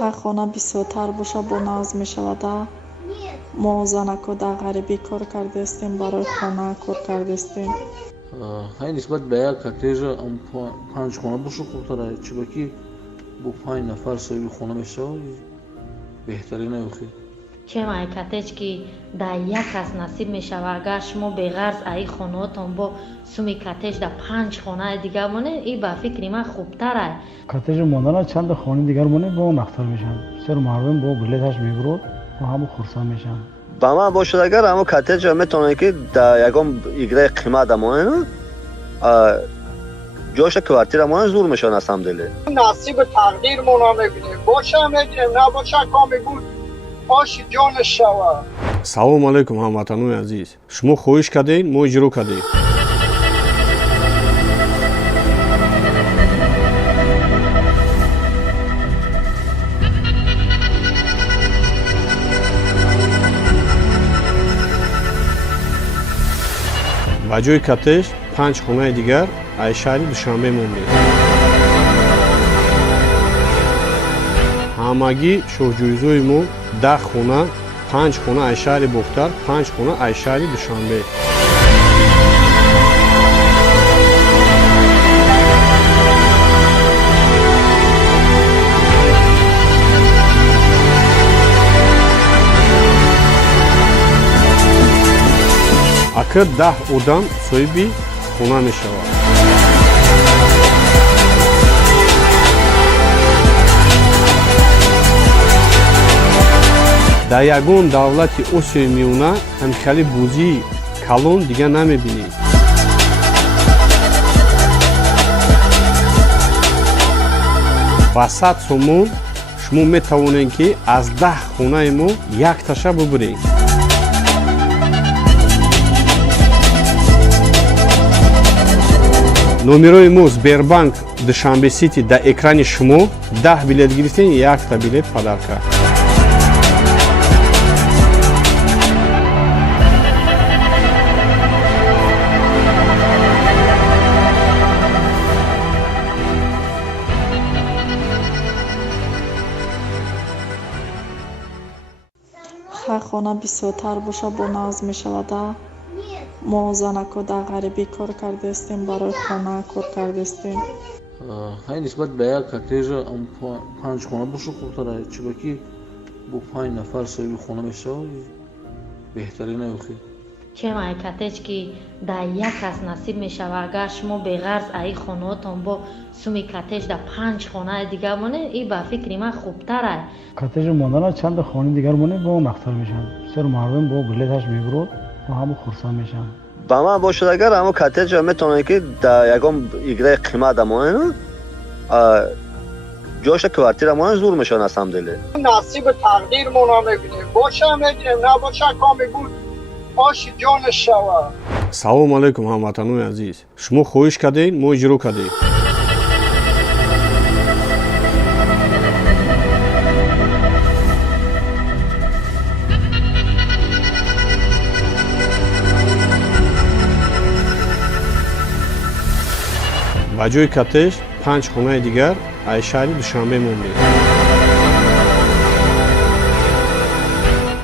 ҳар хона бисёртар боша бо назм мешавада. мо занако дар ғарибӣ кор кардастем, барои хона кор кардастем. ҳай нисбат ба як коттеҷа 5 хона боша хубтара, чиба ки бо 5 нафар соҳиби хона мешавад беҳтарина ёхи. чема ай коттеҷ ки дар як кас насиб мешава, агар шумо беғарз аи хонаотон бо суми коттеҷ дар 5 хонаи дигар монед, ин ба фикри ман хубтар ай. коттеҷи мондана чанда хонаи дигар монед бо нахтар мешавад. бисёр мардум бо билеташ мебурад ва ҳамо хурсанд мешаванд. ба ман бошад агар ҳамо коттеҷа метавонад ки дар ягон играи қимат монед, ҷоша квартира монед зур мешавад аз ҳамдили. насиби тақдирмон мебинем. боша медирем, набоша коми буд оши ҷонаш шава. салому алайкум ҳамватанони азиз. шумо хоҳиш кардед, мо иҷро кардем. ба ҷои коттеҷ 5 хонаи дигар аз шаҳри Душанбе мондем. ҳамагӣ шоҳҷӯизои мо 10 хона, 5 хона аз шаҳри Бохтар, 5 хона аз шаҳри Душанбе. акр 10 одам соҳиби хона мешавад. дар ягон давлати осиёи миёна ҳамчали бӯзии калон дигар намебинед. ба 100 сомон шумо метавонед ки аз 10 хонаи мо якташа бубуред. номерои мо Сбербанк Душанбе Сити дар экрани шумо. 10 билет гирифтен, 1 билет падарка. ҳар хона бисёртар боша бо назм мешавада. мо занако дар ғарибӣ кор кардастем, барои хона кор кардастем. ҳай нисбат ба як коттеҷа 5 хона боша хубтара, чиба ки бо 5 нафар соҳиби хона мешавад беҳтарина ёхи. чема ай коттеҷ ки дар як кас насиб мешава, агар шумо беғарз аи хонаотон бо суми коттеҷ дар 5 хонаи дигар монед, ин ба фикри ман хубтар ай. коттеҷи мондана чанда хонаи дигар монед бо нахтар мешавад. бисёр мардум бо билеташ мебурад ва ҳамо хурсанд мешаванд. ба ман бошад агар ҳамо коттеҷа метавонад ки дар ягон играи қимат монед, ҷоша квартира монед зур мешавад аз ҳамдили. насиби тақдирмон мебинем. боша медирем, набоша коми буд оши ҷонаш шава. салому алайкум ҳамватанони азиз. шумо хоҳиш кардед, мо иҷро кардем. ба ҷои коттеҷ 5 хонаи дигар аз шаҳри Душанбе мондем.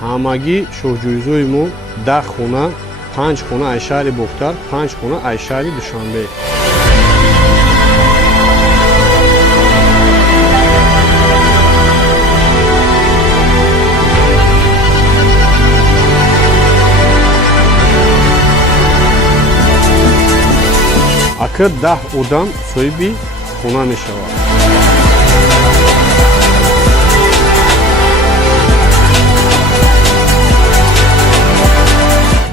ҳамагӣ шоҳҷӯизои мо 10 хона, 5 хона аз шаҳри Бохтар, 5 хона аз шаҳри Душанбе. акр 10 одам соҳиби хона мешавад.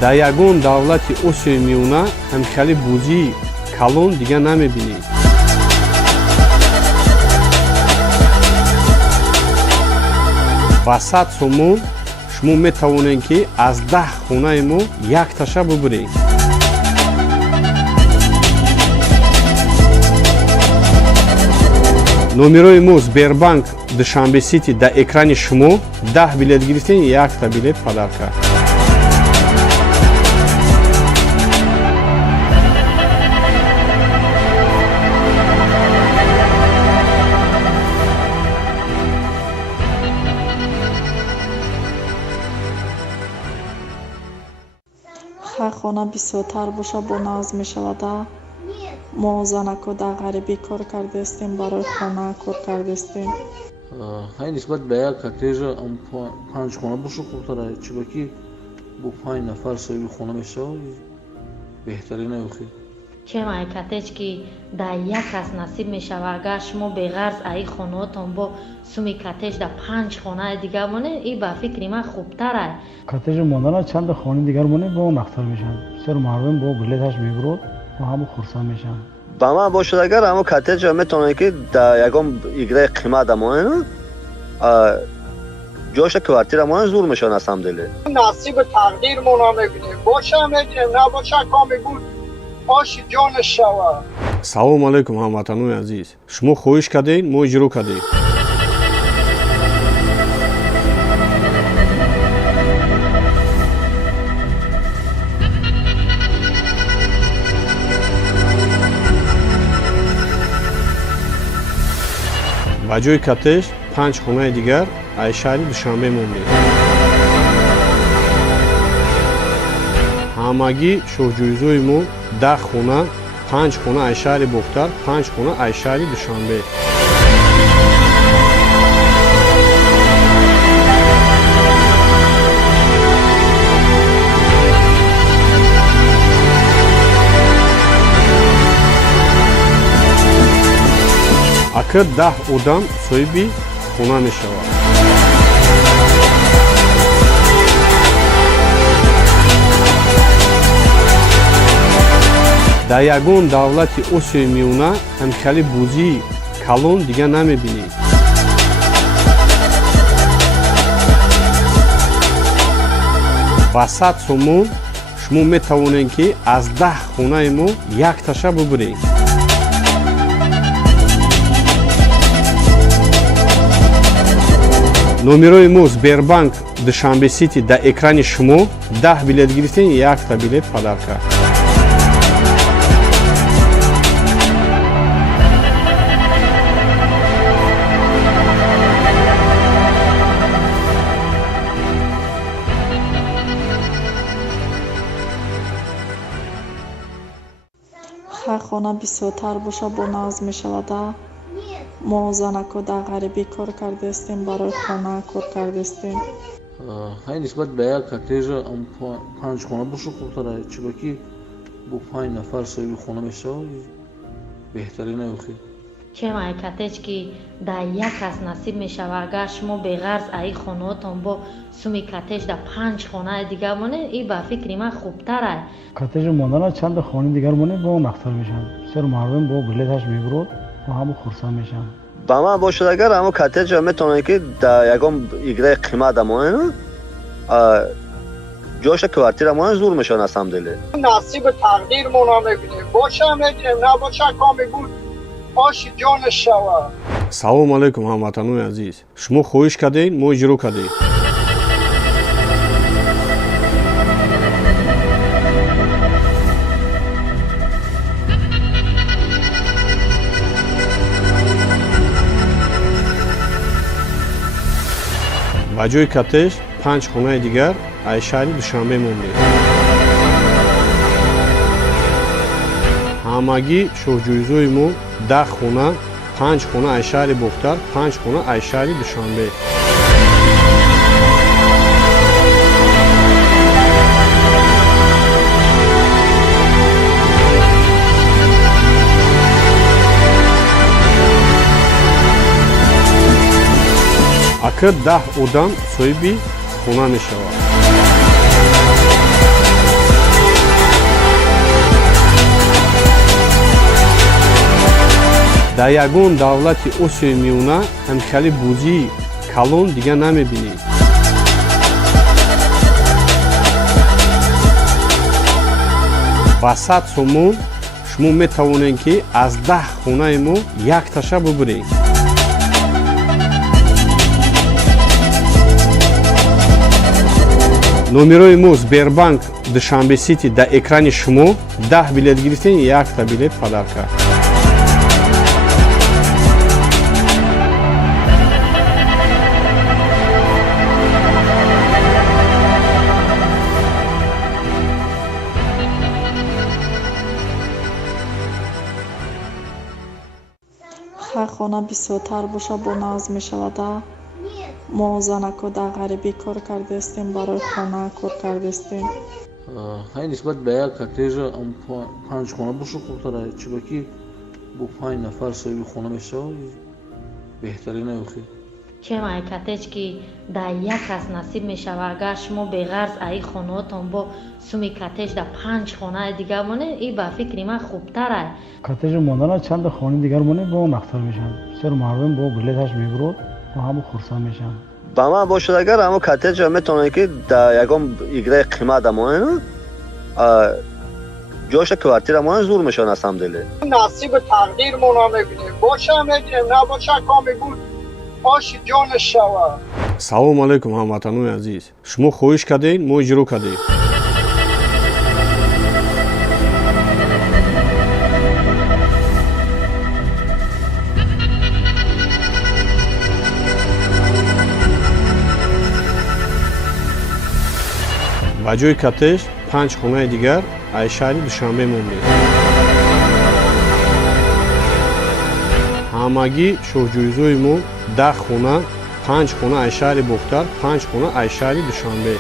дар ягон давлати осиёи миёна ҳамчали бӯзии калон дигар намебинед. ба 100 сомон шумо метавонед ки аз 10 хонаи мо якташа бубуред. номерои мо Сбербанк Душанбе Сити дар экрани шумо. 10 билет гирифтен, 1 билет падарка. хона бисёртар боша бо назм мешавада. мо занако дар ғарибӣ кор кардастем, барои хона кор кардастем. ҳай нисбат ба як коттеҷа панҷхона боша хурдтара чиба ки бо 5 нафар соҳиби хона мешавад беҳтарина ёхи чем ай коттедж ки дар як кас насиб мешава. Агар шумо беғарз аи хонаотон бо суми коттедж дар 5 хонаи дигар монед, ин ба фикри ман хубтар ай. коттеҷ мондан чанд хони дигар монед бо мақтар мешавад. бисёр мардум бо билеташ мебурад ва ҳамо хурсанд мешаванд. ба ман бошад агар ҳамо коттеҷа метавонад ки дар ягон играи қимат амонед ҷоша квартира монед зур мешавад асамделе. نصیب تقدیرمون رو میبینیم باشه میگیریم نباشه کامی بود آشی جان شوا. салому алайкум ҳамватанони азиз, шумо хоҳиш кардед мо иҷро кардем. ба ҷои коттеҷ 5 хонаи дигар аз шаҳри душанбе мондем. ҳамагӣ шоҳҷӯизои мо 10 хона, 5 хона аз шаҳри бохтар, 5 хона аз шаҳри душанбе. акр 10 одам соҳиби хона мешавад. дар ягон давлати осиёи миёна ҳамкали бузии калон дигар намебинед. ба 100 сомон шумо метавонед ки аз 10 хонаи мо якташа бубуред. номерои мо Сбербанк Душанбе Сити дар экрани шумо. 10 билет гирифтен, 1 билет падарка. ҳар хона бисёртар боша бо назм мешавада. мо занако дар ғарибӣ кор кардастем, барои хона кор кардастем. ҳай нисбат ба як коттеҷа 5 хона боша хурдтара чиба ки бо 5 нафар соҳиби хона мешавад беҳтарина ёхи чем ай коттеҷ ки дар як кас насиб мешава. агар шумо беғарз аи хонаотон бо суми коттеҷ дар 5 хонаи дигар монед, ин ба фикри ман хубтар ай. коттеҷ мондан чанд хони дигар монед бо мақтар мешаванд. бисёр мардум бо билеташ мебурад ва ҳамо хурсанд мешаванд. ба ман бошад агар ҳамо коттеҷа метавонад ки дар ягон играи қимат амонед ҷоша квартира монед зур мешавад асамделе. نصیب تقدیرمون رو میبینیم باشه میگیریم نباشه کامی بود آشی جان شوا. салому алайкум ҳамватанони азиз, шумо хоҳиш кардед мо иҷро кардем. ба ҷои коттеҷ 5 хонаи дигар аз шаҳри душанбе мондем. ҳамагӣ шоҳҷӯизои мо 10 хона, 5 хона аз шаҳри бохтар, 5 хона аз шаҳри душанбе. акр 10 одам соҳиби хона мешавад. дар ягон давлати осиёи миёна ҳамкали бузии калон дигар намебинед. ба 100 сомон шумо метавонед ки аз 10 хонаи мо якташа бубуред. номерои мо Сбербанк Душанбе Сити дар экрани шумо. 10 билет гирифтен, 1 билет падарка. ҳар хона бисёртар боша бо назм мешавада. мо занако дар ғарибӣ кор кардастем, барои хона кор кардастем. ҳай нисбат ба як коттеҷа 5 хона боша хубтара, чиба ки бо 5 нафар соҳиби хона мешавад беҳтарина охи. чем ай коттедж ки дар як кас насиб мешава, агар шумо беғарз аи хонаотон бо суми коттедж дар 5 хонаи дигар монед, ин ба фикри ман хубтар ай. коттеҷ мондана чанд хонаи дигар монед бо мақтар мешавад. бисёр мардум бо билеташ мебурад ва ҳамо хурсанд мешаванд. ба ман бошад агар ҳамо коттеҷа метавонад ки дар ягон играи қимат монад ҷоша квартира монад зур мешавад на самом деле. نصیب تقدیرمون رو میبینیم باشه میگیم نباشه کامی بود آش جان شوا. салому алайкум ҳамватанони азиз, шумо хоҳиш кардед мо иҷро кардем. ба ҷои коттеҷ 5 хонаи дигар аз шаҳри душанбе мондем. ҳамагӣ шоҳҷӯизои мо 10 хона, 5 хона аз шаҳри бохтар, 5 хона аз шаҳри душанбе.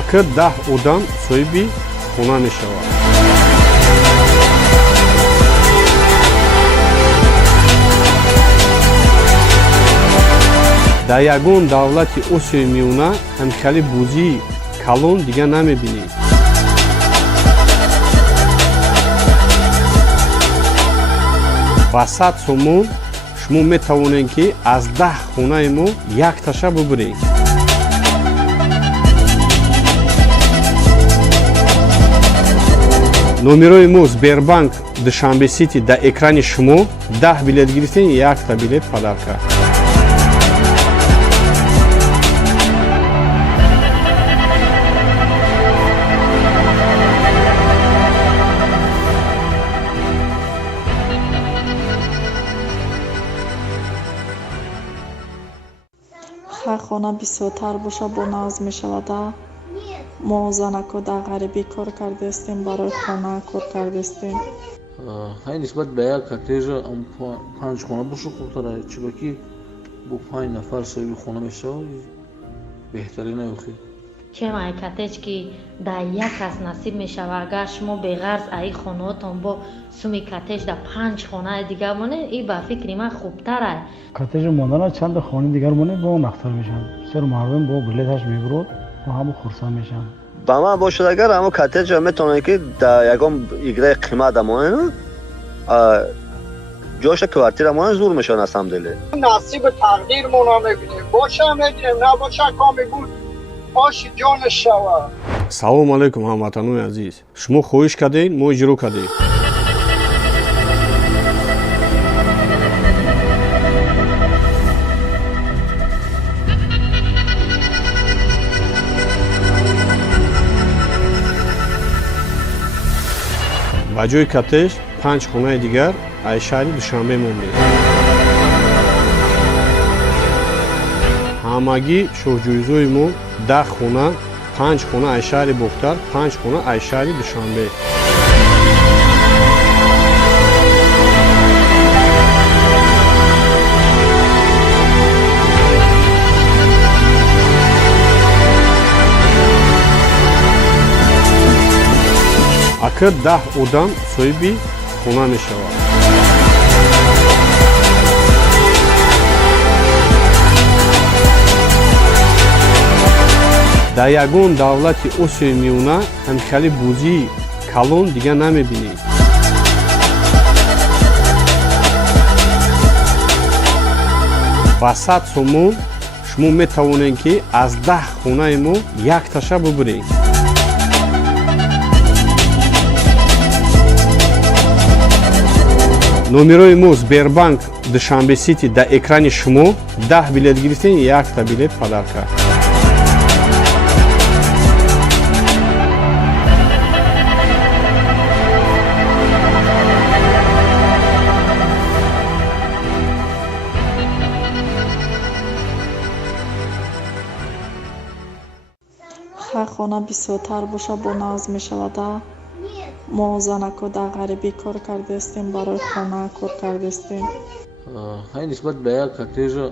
акр 10 одам соҳиби хона мешавад. дар ягон давлати осиёи миёна ҳамчунин бӯзии калон дигар намебинед. ба 100 сомон шумо метавонед ки аз 10 хонаи мо якташа бубуред. номерои мо Сбербанк Душанбе Сити дар экрани шумо. 10 билет гирифтен, якта билет падарка. ҳар хона бисёртар боша бо назм мешавада. мо занако дар ғарибӣ кор кардастем, барои хона кор кардастем. ҳай нисбат ба як коттеҷа 5 хона боша хубтара, чиба ки бо 5 нафар соҳиби хона мешавад беҳтарина охи. чем ай коттеҷ ки дар як кас насиб мешава, агар шумо беғарз аи хонаотон бо суми коттеҷ дар 5 хонаи дигар монед, ин ба фикри ман хубтар ай. коттеҷ мондана чанд хонаи дигар монед бо мақтар мешавад. бисёр мардум бо билеташ мебурад ва ҳамо хурсанд мешаванд. ба ман бошад агар ҳамо коттеҷа метавонад ки дар ягон играи қимат монад ҷоша квартира монад зур мешавад на самом деле. نصیب تقدیرمون رو میبینیم باشه میگیم نباشه کامی بود آش جان شوا. салому алайкум ҳамватанони азиз, шумо хоҳиш кардед мо иҷро кардем. ба ҷои коттеҷ 5 хонаи дигар аз шаҳри душанбе мондем. ҳамагӣ шоҳҷӯизои мо 10 хона, 5 хона аз шаҳри бохтар, 5 хона аз шаҳри душанбе. акр 10 одам соҳиби хона мешавад. дар ягон давлати осиёи миёна ҳамчунин бӯзии калон дигар намебинед. ба 100 сомон шумо метавонед ки аз 10 хонаи мо якташа бубуред. номерои мо Сбербанк Душанбе Сити дар экрани шумо. 10 билет гирифтен, якта билет падарка. хона бисёртар боша бо назм мешавада. мо занако дар ғарибӣ кор кардастем, барои хона кор кардастем. ҳай нисбат ба як коттеҷа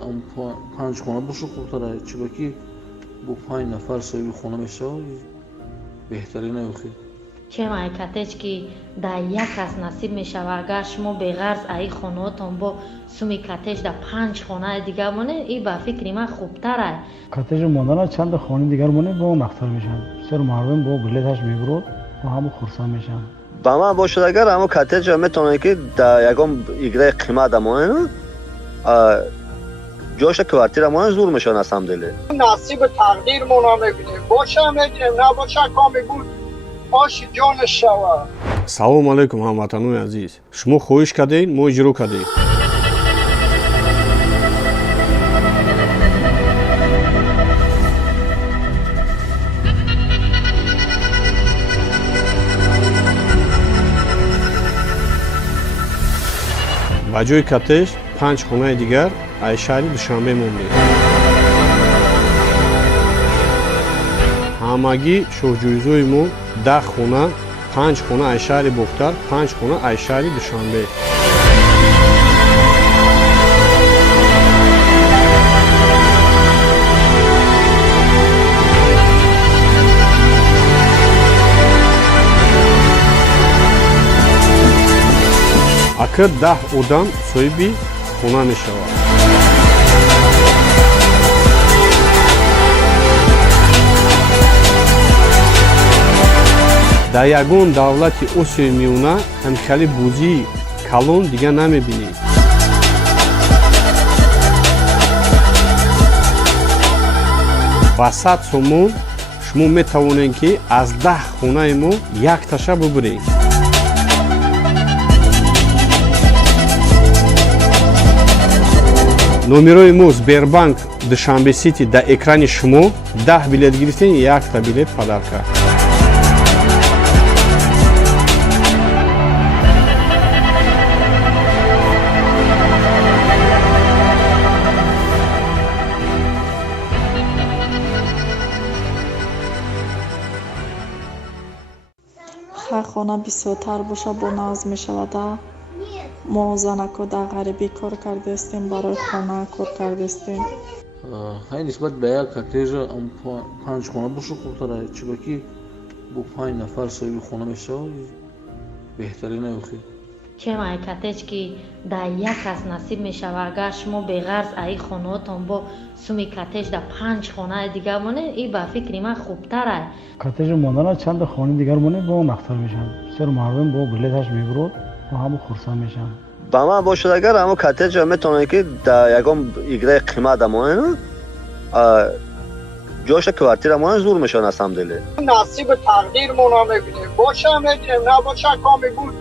панҷхона боша хубтара, чиба ки бо 5 нафар соҳиби хона мешавад беҳтарина ёхи. чем ай коттеҷ ки дар як кас насиб мешавад, агар шумо беғарз аи хонаотон бо суми коттеҷ дар 5 хонаи дигар монед, ин ба фикри ман хубтар аст. коттеҷ мондан чанд хонаи дигар монед бо мақтар мешавад. бисёр мардум бо билеташ мебурад ва ҳама хурсанд мешаванд. ба ман бошад агар ҳамо коттеҷа метавонед ки дар ягон играи қимат амонед ҷоша квартира монед зур мешавад аз ҳамдиле. نصیب تقدیرمون رو میبینیم باشه میگیریم نباشه کامی بود آش جان شوه. салому алайкум ҳамватанони азиз, шумо хоҳиш кардед, мо иҷро кардем. ба ҷои коттеҷ 5 хонаи дигар аз шаҳри душанбе мондем. ҳамагӣ шоҳҷӯизои мо 10 хона, 5 хона аз шаҳри бохтар, 5 хона аз шаҳри душанбе. акр 10 одам соҳиби хона мешавад. дар ягон давлати осиёи миёна ҳамчали бӯзии калон дигар намебинед. ба 100 сомон шумо метавонед ки аз 10 хонаи мо якташа бубуред. номерои мо Сбербанк Душанбе Сити дар экрани шумо 10 билет гирифтен, 1 билет падарка. ҳар хона бисёртар боша бо назм мешавада. мо занако дар ғарибӣ кор кардастем, барои хона кор кардастем. ҳай нисбат ба як коттеҷа 5 хона боша хубтара, чиба ки бо 5 нафар соҳиби хона мешавад беҳтарина ёхи. чем ай коттеҷ ки дар як кас насиб мешавад, агар шумо беғарз аи хонаотон бо суми коттеҷ дар 5 хонаи дигар монед, ин ба фикри ман хубтар аст. коттеҷ мондан чанд хонаи дигар монед бо мақтар мешавад. бисёр мардум бо билеташ мебурад ва ҳама хурсанд мешаванд. ба ман бошад агар ҳамо коттеҷа метавонед ки дар ягон играи қимат амонед ҷоша квартира монед зур мешавад аз ҳамдиле. نصیب تقدیرمون رو میبینیم باشه میگیریم نباشه کامی بود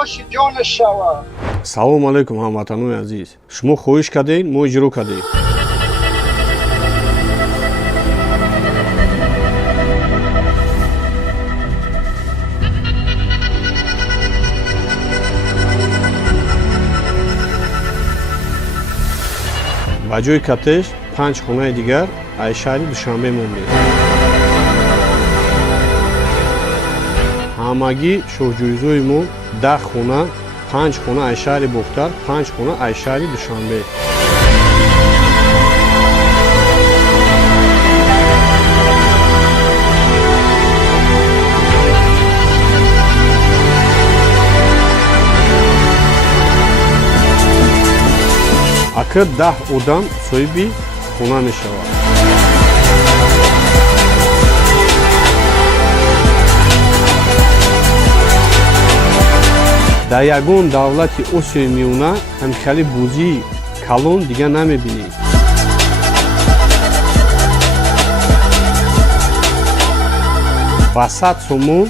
آش جان شوه. салому алайкум ҳамватанони азиз, шумо хоҳиш кардед, мо иҷро кардем. ба ҷои коттеҷ 5 хонаи дигар аз шаҳри душанбе мондем. ҳамагӣ шоҳҷӯизои мо 10 хона, 5 хона аз шаҳри бохтар, 5 хона аз шаҳри душанбе. акр 10 одам соҳиби хона мешавад. дар ягон давлати осиёи миёна ҳамчали бӯзии калон дигар намебинед. ба 100 сомон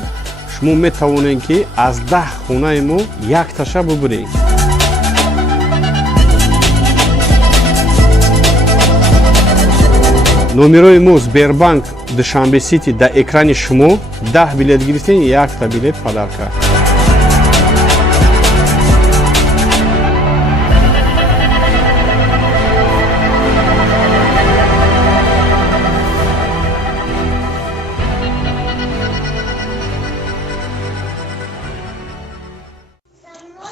шумо метавонед ки аз 10 хонаи мо якташа бубуред. номерои мо Сбербанк Душанбе Сити дар экрани шумо 10 билет гирифтен, 1 билет падарка.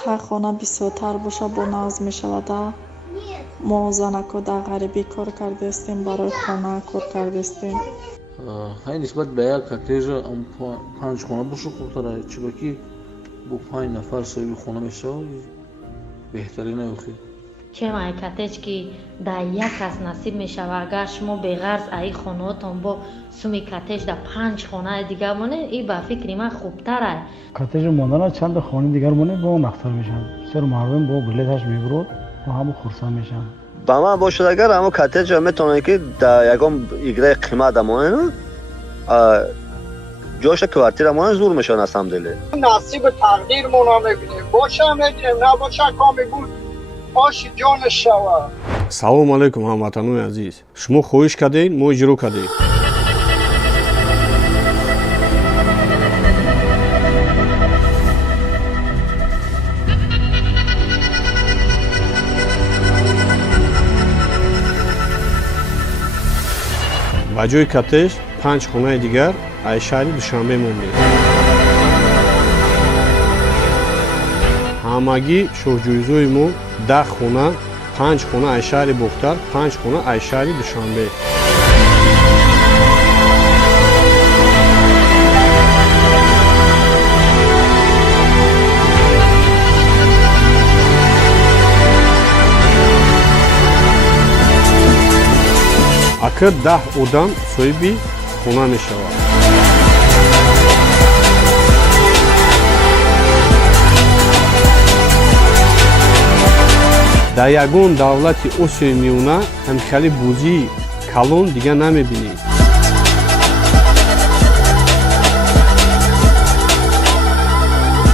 ҳар хона бисёртар боша бо назм мешавада. мо занако дар ғарибӣ кор кардастем, барои хона кор кардастем. ҳай нисбат ба як коттеҷа панҷхона боша хубтара, чиба ки бо 5 нафар соҳиби хона мешавад беҳтарина охир. чем ай коттедж ки дар як кас насиб мешава, агар шумо беғарз аи хонаотон бо суми коттедж дар 5 хонаи дигар монед, ин ба фикри ман хубтар ай. коттеҷ мондана чанд хонаи дигар монед бо мақтар мешавад. бисёр мардум бо билеташ мебурад ва ҳамо хурсанд мешаванд. ба ман бошад агар ҳамо коттеҷа метавонед ки дар ягон играи қимат амонед ҷоша квартира монед зур мешавад аз ҳамдилӣ. نصیب تقدیرمون میبینیم باشه میگیم نباشه کامی بود آش جان شوا. салому алайкум ҳамватанони азиз, шумо хоҳиш кардед, мо иҷро кардем. ба ҷои коттеҷ 5 хонаи дигар аз шаҳри душанбе мондем. ҳамагӣ шоҳҷӯизои мо 10 хона, 5 хона аз шаҳри бохтар, 5 хона аз шаҳри душанбе. акр 10 одам соҳиби хона мешавад. дар ягон давлати осиёи миёна ҳамчали бӯзии калон дигар намебинед.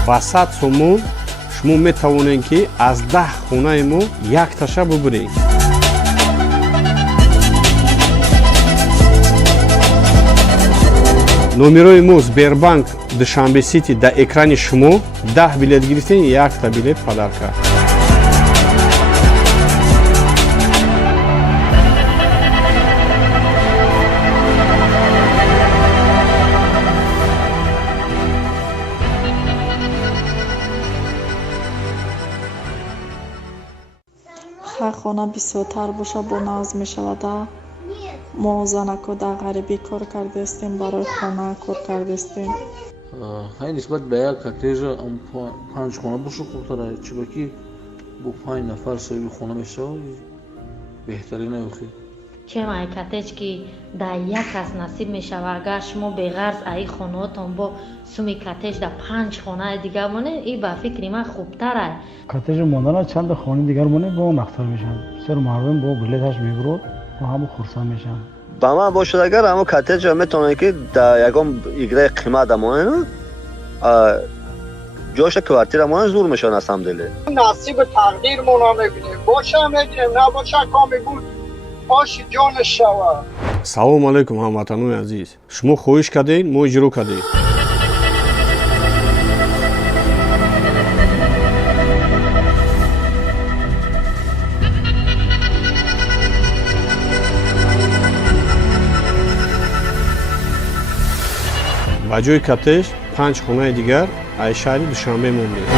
ба 100 сомон шумо метавонед ки аз 10 хонаи мо якташа бубуред. номерои мо Сбербанк Душанбе Сити дар экрани шумо. 10 билет гирифтен, якта билет падарка. ҳар хона бисёртар боша бо назм мешавада. мо занако дар ғарибӣ кор кардастем, барои хона кор кардастем. ҳай нисбат ба як коттеҷа 5 хона боша хубтара, чиба ки бо 5 нафар соҳиби хона мешавад беҳтарина охир. чем ай коттеҷ ки дар як кас насиб мешава, агар шумо беғарз аи хонаотон бо суми коттеҷ дар 5 хонаи дигар монед, ин ба фикри ман хубтар ай. коттеҷ мондана чанд хонаи дигар монед бо мақтар мешаванд. бисёр мардум бо билеташ мебурад ва ҳамо хурсанд мешаванд. ба ман бошад агар ҳамо коттеҷа метавонед ки дар ягон играи қимат амонед ҷоша квартира монед зур мешавад аз ҳамдилӣ. نصیب تقدیرمون میبینیم باشه میگیم نباشه کامی بود آش جان شوا. салому алайкум ҳамватанони азиз, шумо хоҳиш кардед, мо иҷро кардем. ба ҷои коттеҷ 5 хонаи дигар аз шаҳри душанбе мондем.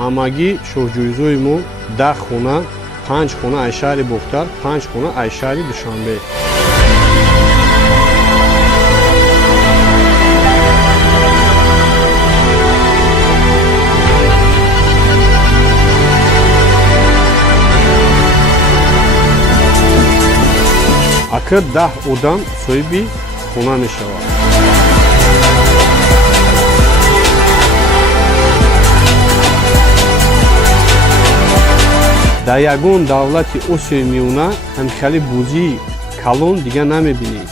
ҳамагӣ шоҳҷӯизои мо 10 хона, 5 хона аз шаҳри бохтар, 5 хона аз шаҳри душанбе. акр 10 одам соҳиби хона мешавад. дар ягон давлати осиёи миёна ҳамчали бӯзии калон дигар намебинед.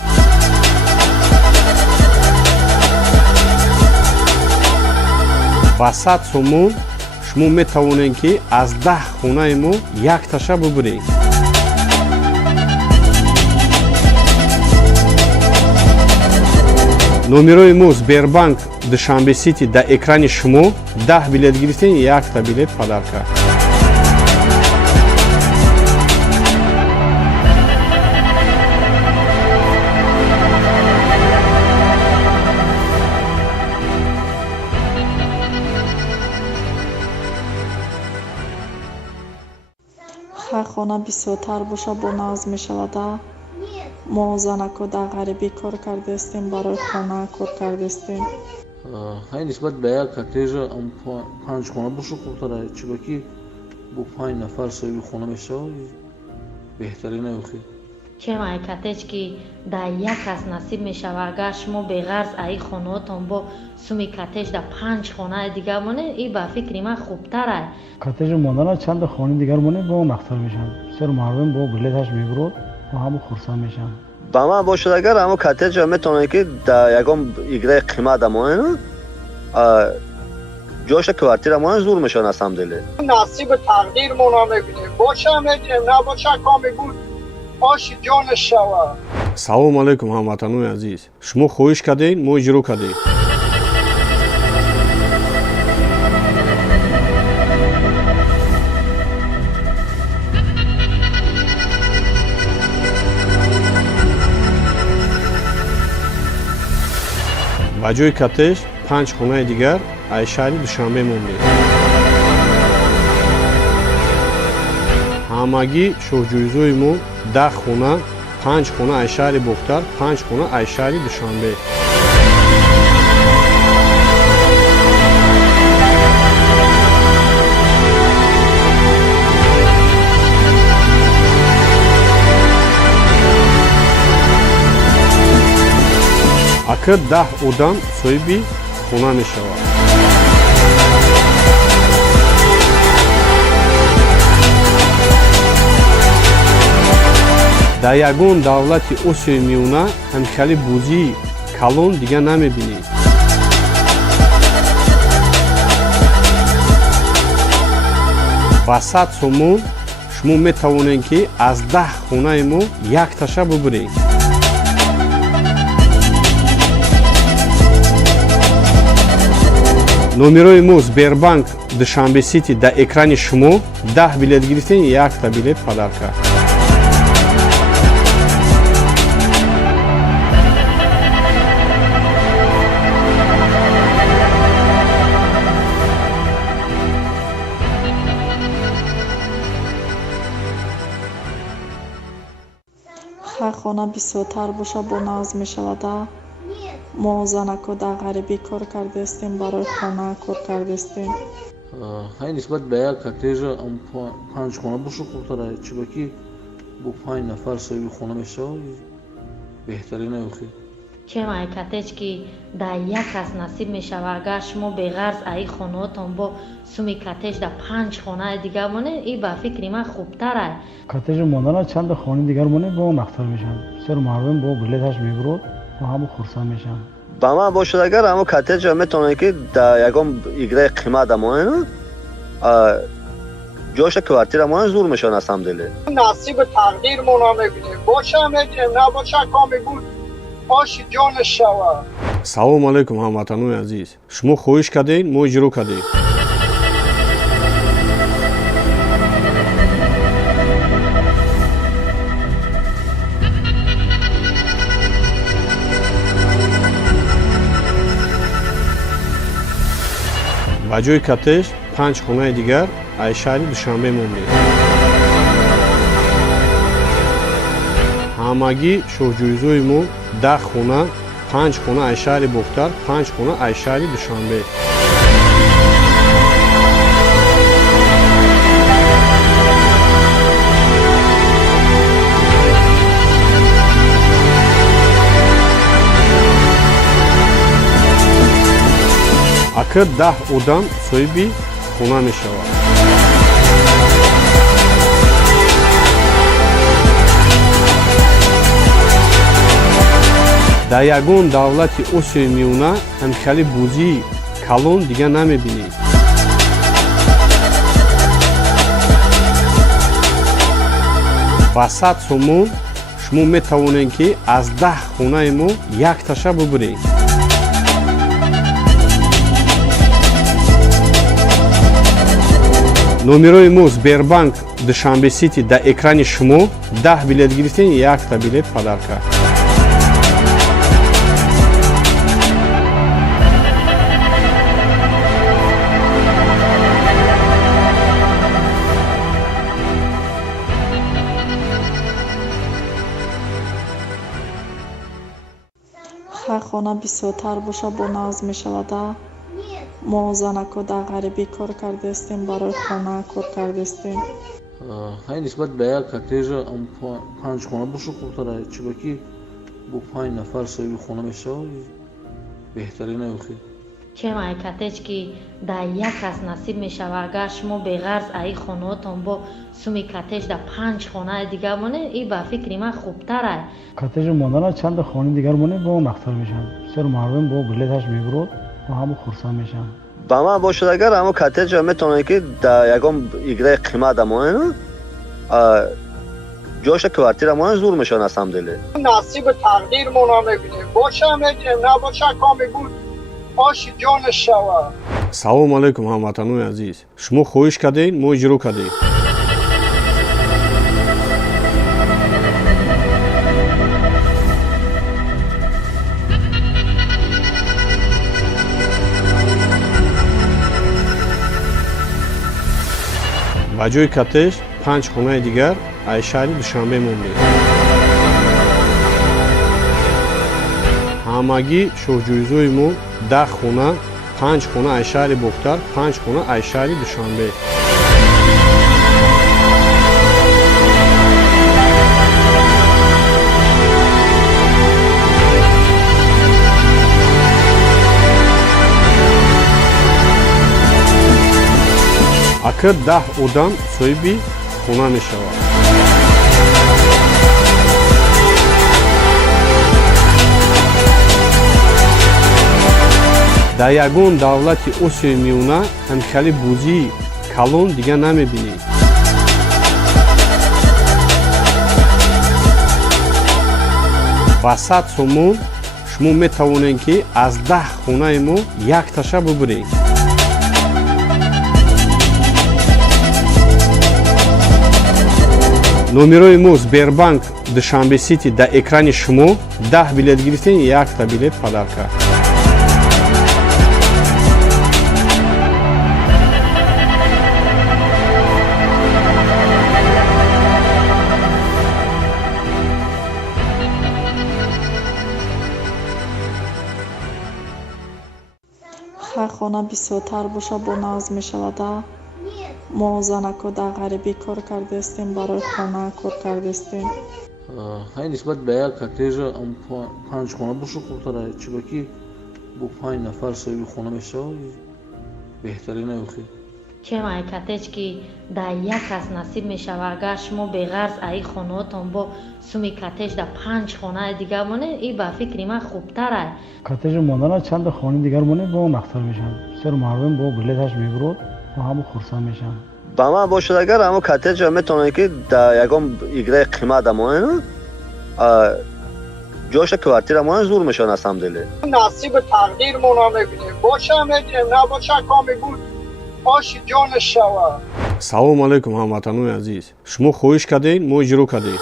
ба 100 сомон шумо метавонед ки аз 10 хонаи мо якташа бубуред. номерои мо Сбербанк Душанбе Сити дар экрани шумо. 10 билет гирифтен, якта билет падарка. хона бисёртар боша бо назм мешавада. мо занако дар ғарибӣ кор кардастем, барои хона кор кардастем. ҳай нисбат ба як коттеҷа панҷхона боша хубтар аст, чиба ки бо 5 нафар соҳиби хона мешавад беҳтарин аёхи. чем ай коттеҷ ки дар як кас насиб мешава, агар шумо беғарз аи хонаотон бо суми коттеҷ дар 5 хонаи дигар монед, ин ба фикри ман хубтар аст. коттеҷ мондана чанда хонаи дигар монед ба он ахтар мешавад. бисёр мардум бо билеташ мебурад ва ҳамо хурсанд мешаванд. ба ман бошад агар ҳамо коттеҷа метавонед ки дар ягон играи қимат дамонед, ҷоша квартира монед зур мешавад на самом деле. نصیب تقدیرمون رو میبینیم باشه هم میدیم نباشه کامی بود آشی جان شوا. салому алайкум ҳамватанони азиз, шумо хоҳиш кардед, мо иҷро кардем. ба ҷои коттеҷ 5 хонаи дигар аз шаҳри душанбе мондем. ҳамагӣ шоҳҷӯизои мо 10 хона, 5 хона аз шаҳри бохтар, 5 хона аз шаҳри душанбе. акр 10 одам соҳиби хона мешавад. дар ягон давлати осиёи миёна ҳамчунин бӯзии калон дигар намебинед. ба 100 сомон шумо метавонед ки аз 10 хонаи мо якташа бубуред. номерои мо Сбербанк Душанбе Сити дар экрани шумо. 10 билет гирифтен, 1 билет падарка. ҳар хона бисёртар боша бо назм мешавада. мо занако дар ғарибӣ кор кардастем, барои хона кор кардастем. ҳай нисбат ба як коттеҷа 5 хона боша хубтар аст, чиба ки бо 5 нафар соҳиби хона мешавад беҳтарин аёхи. чем ай коттеҷ ки дар як кас насиб мешава, агар шумо беғарз аи хонаотон бо суми коттеҷ дар 5 хонаи дигар монед, ин ба фикри ман хубтар аст. коттеҷ мондана чанда хонаи дигар монед ба он ахтар мешавад. бисёр мардум бо билеташ мебурад ва ҳамо хурсанд мешаванд. ба ман бошад агар ҳамо коттеҷа метавонед ки дар ягон играи қимат дамонед, ҷоша квартира монед зур мешавад на самом деле. نصیب تقدیرمون رو میبینیم باشه هم میدیم نباشه کامی بود آشی جان شوا. салому алайкум ҳамватанони азиз, шумо хоҳиш кардед, мо иҷро кардем. ба ҷои коттеҷ 5 хонаи дигар аз шаҳри душанбе мондем. ҳамагӣ шоҳҷӯизои мо 10 хона, 5 хона аз шаҳри бохтар, 5 хона аз шаҳри душанбе. акр 10 одам соҳиби хона мешавад. дар ягон давлати осиёи миёна ҳамчунин бӯзии калон дигар намебинед. ба 100 сомон шумо метавонед ки аз 10 хонаи мо якташа бубуред. номерои мо Сбербанк Душанбе Сити дар экрани шумо. 10 билет гирифтен, 1 билет падарка. хона бисёртар боша бо назм мешавада. мо занако дар ғарибӣ кор кардастем, барои хона кор кардастем. ҳай нисбат ба як коттеҷа панҷхона боша хурдтара чиба ки бо 5 нафар соҳиби хона мешавад беҳтарина ёхи чем ай коттедж ки дар як кас насиб мешава. Агар шумо беғарз аи хонаотон бо суми коттедж дар 5 хонаи дигар монед, ин ба фикри ман хубтар ай. коттеҷ мондан чанд хони дигар монед бо нахтар мешавад. бисёр мардум бо билеташ мебурад ва ҳамо хурсанд мешаванд. ба ман бошад агар ҳамо коттеҷа метавонед ки дар ягон играи қимат амонед ҷоша квартира монед зур мешавад насамделе. نصیب تقدیرمون رو میبینیم باشه میگیم نباشه کامی بود آشی جان شوا. салому алайкум ҳамватанони азиз, шумо хоҳиш кардед мо иҷро кардем. ба ҷои коттеҷ 5 хонаи дигар аз шаҳри душанбе мондем. ҳамагӣ шоҳҷӯизои мо 10 хона, 5 хона аз шаҳри бохтар, 5 хона аз шаҳри душанбе. акр 10 одам соҳиби хона мешавад. дар ягон давлати осиёи миёна ҳамчали бӯзии калон дигар намебинед. ба 100 сомон шумо метавонед ки аз 10 хонаи мо якташа бубуред. номерои мо Сбербанк Душанбе Сити дар экрани шумо 10 билет гирифтен, 1 билет падарка. ҳар хона бисёртар боша бо назм мешавада. мо занако дар ғарибӣ кор кардастем, барои хона кор кардастем. ҳай нисбат ба як коттеҷа 5 хона боша хурдтара чиба ки бо 5 нафар соҳиби хона мешавад беҳтарина ёхи чем ай коттеҷ ки дар як кас насиб мешава. агар шумо беғарз аи хонаотон бо суми коттеҷ дар 5 хонаи дигар монед, ин ба фикри ман хубтар ай. коттеҷ мондан чанд хони дигар монед бо нахтар мешавад. бисёр мардум бо билеташ мебурад ва ҳамо хурсанд мешаванд. ба ман бошад агар ҳамо коттеҷа метавонед ки дар ягон играи қимат амонед ҷоша квартира монед зур мешавад насамделе. نصیب تقدیرمون رو میبینیم باشه میگیم نباشه کامی بود آشی جان شوا. салому алайкум ҳамватанони азиз, шумо хоҳиш кардед мо иҷро кардем.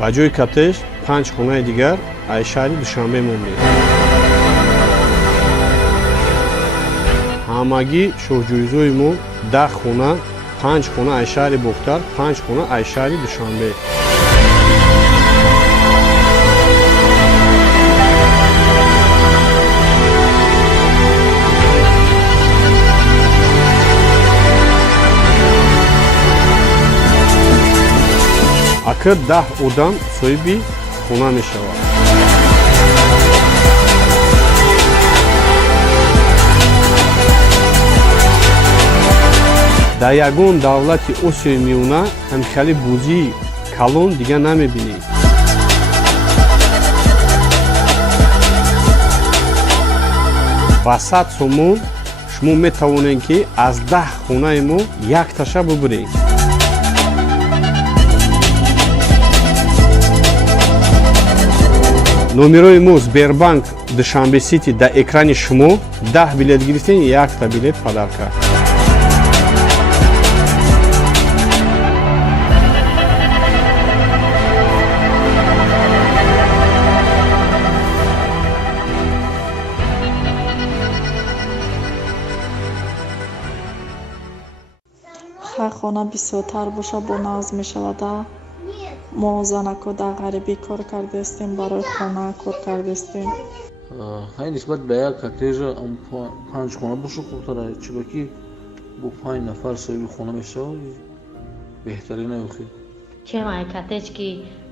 ба ҷои коттеҷ 5 хонаи дигар аз шаҳри душанбе мондем. ҳамагӣ шоҳҷӯизои мо 10 хона, 5 хона аз шаҳри бохтар, 5 хона аз шаҳри душанбе. акр 10 одам соҳиби хона мешавад. дар ягон давлати осиёи миёна ҳамчали бӯзии калон дигар намебинед. ба 100 сомон шумо метавонед ки аз 10 хонаи мо якташа бубуред. номерои мо Сбербанк Душанбе Сити дар экрани шумо 10 билет гирифтен, 1 билет падарка. ҳар хона бисёртар боша бо назм мешавада. мо занако дар ғарибӣ кор кардастем, барои хона кор кардастем. ҳай нисбат ба як коттеҷа 5 хона боша хубтара, чиба ки бо 5 нафар соҳиби хона мешавад беҳтарина ёхи. чем ай коттеҷ ки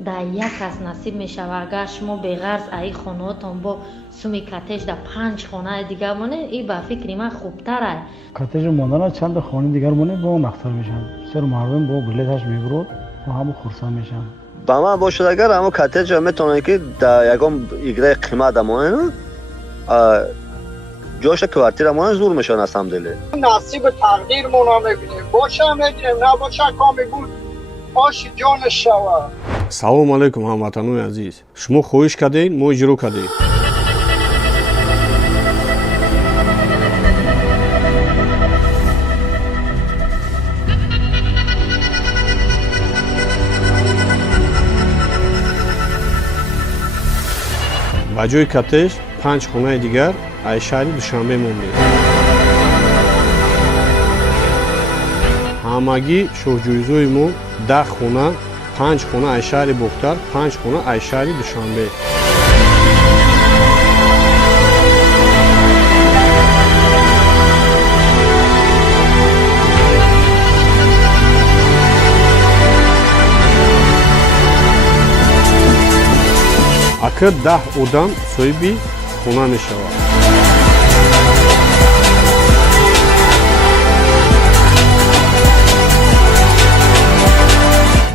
дар як кас насиб мешава, агар шумо беғарз аи хонаотон бо суми коттеҷ дар 5 хонаи дигар монед, ин ба фикри ман хубтар ай. коттеҷ мондана чанд хонаи дигар монед бо мақтар мешавад. бисёр мардум бо билеташ мебурад ва ҳамо хурсанд мешаванд. ба ман бошад агар ҳамо коттеҷа метавонад ки дар ягон играи қимат монед ҷоша квартира монед зур мешавад аз ҳамдили. نصیب تقدیرمون رو میبینیم باشه میگیم نباشه کامی بود آشی جان شوا. салому алайкум ҳамватанони азиз, шумо хоҳиш кардед мо иҷро кардем. ба ҷои коттеҷ 5 хонаи дигар аз шаҳри душанбе мондем. ҳамагӣ шоҳҷӯизои мо 10 хона, 5 хона аз шаҳри бохтар, 5 хона аз шаҳри душанбе. акр 10 одам соҳиби хона мешавад.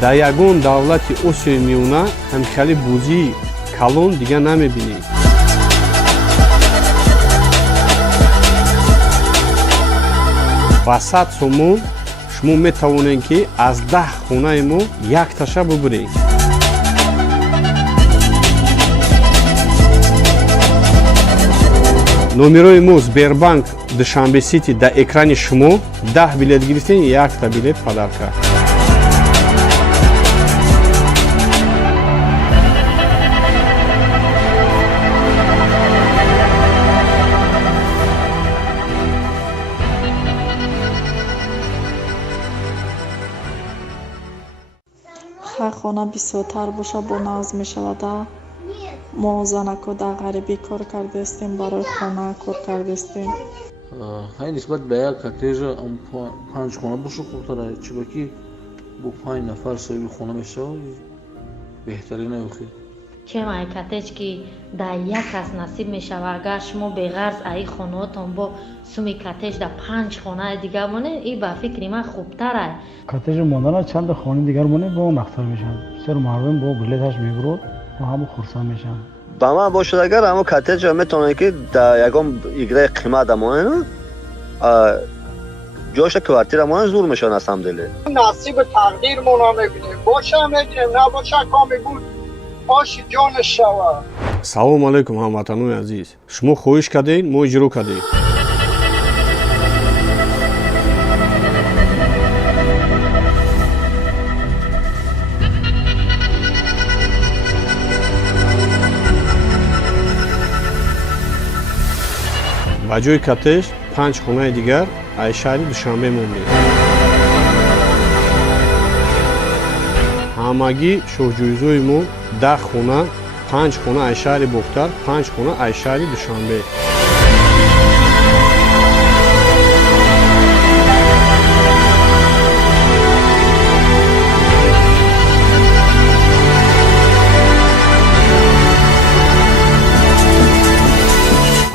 дар ягон давлати осиёи миёна ҳамчунин бӯзии калон дигар намебинед. ба 100 сомон шумо метавонед ки аз 10 хонаи мо якташа бубуред. номерои мо Сбербанк Душанбе Сити дар экрани шумо 10 билет гирифтен, якта билет падарка. ҳар хона бисёртар боша бо назм мешавада. мо занако дар ғарибӣ кор кардастем, барои хона кор кардастем. ҳай нисбат ба як коттеҷа 5 хона боша хубтара, чиба ки бо 5 нафар соҳиби хона мешавад беҳтарина ёхи. чем ай коттеҷ ки дар як кас насиб мешава, агар шумо беғарз аи хонаотон бо суми коттеҷ дар 5 хонаи дигар монед, ин ба фикри ман хубтар ай. коттеҷ мондана чанд хонаи дигар монед бо мақтар мешавад. бисёр мардум бо билеташ мебурад ва ҳамо хурсанд мешаванд. ба ман бошад агар ҳамо коттеҷа метавонад ки дар ягон играи қимат монед ҷоша квартира монед зур мешавад аз ҳамдили. نصیب تقدیرمون رو میبینیم باشه میگیم نباشه کامی بود آشی جان شوا. салому алайкум ҳамватанони азиз, шумо хоҳиш кардед мо иҷро кардем. ба ҷои коттеҷ 5 хонаи дигар аз шаҳри душанбе мондем. ҳамагӣ шоҳҷӯизои мо 10 хона, 5 хона аз шаҳри бохтар, 5 хона аз шаҳри душанбе.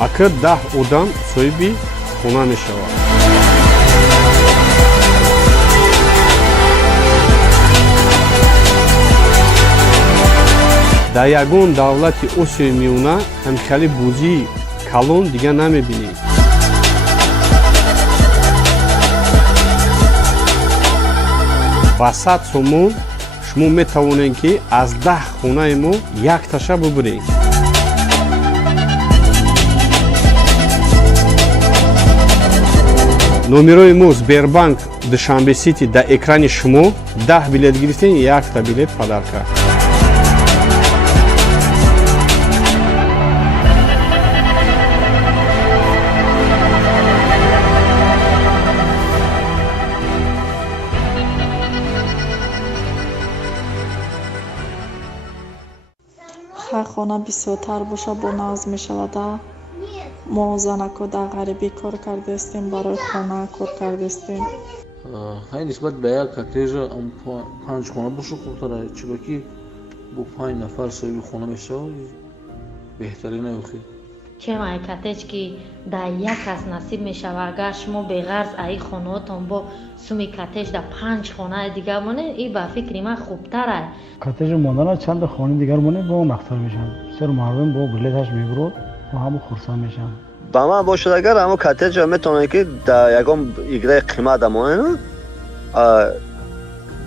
акр 10 одам соҳиби хона мешавад. дар ягон давлати осиёи миёна ҳамчунин бӯзии калон дигар намебинед. ба 100 сомон шумо метавонед ки аз 10 хонаи мо якташа бубуред. номерои мо Сбербанк Душанбе Сити дар экрани шумо 10 билет гирифтен, якта билет падарка. хона бисёртар боша бо назм мешавада. мо занако дар ғарибӣ кор кардастем, барои хона кор кардастем. ҳай нисбат ба як коттеҷа панҷхона боша хурдтара чиба ки бо 5 нафар соҳиби хона мешавад беҳтарина ёхи чем ай коттеҷ ки дар як кас насиб мешавад. Агар шумо беғарз аи хонаотон бо суми коттеҷ дар 5 хонаи дигар монед, ин ба фикри ман хубтар аст. коттеҷ мондан чанд хонаи дигар монед бо мақтар мешавад. бисёр мардум бо билеташ мебурад ва ҳама хурсанд мешаванд. ба ман бошад агар ҳамо коттеҷа метавонад ки дар ягон играи қимат амонен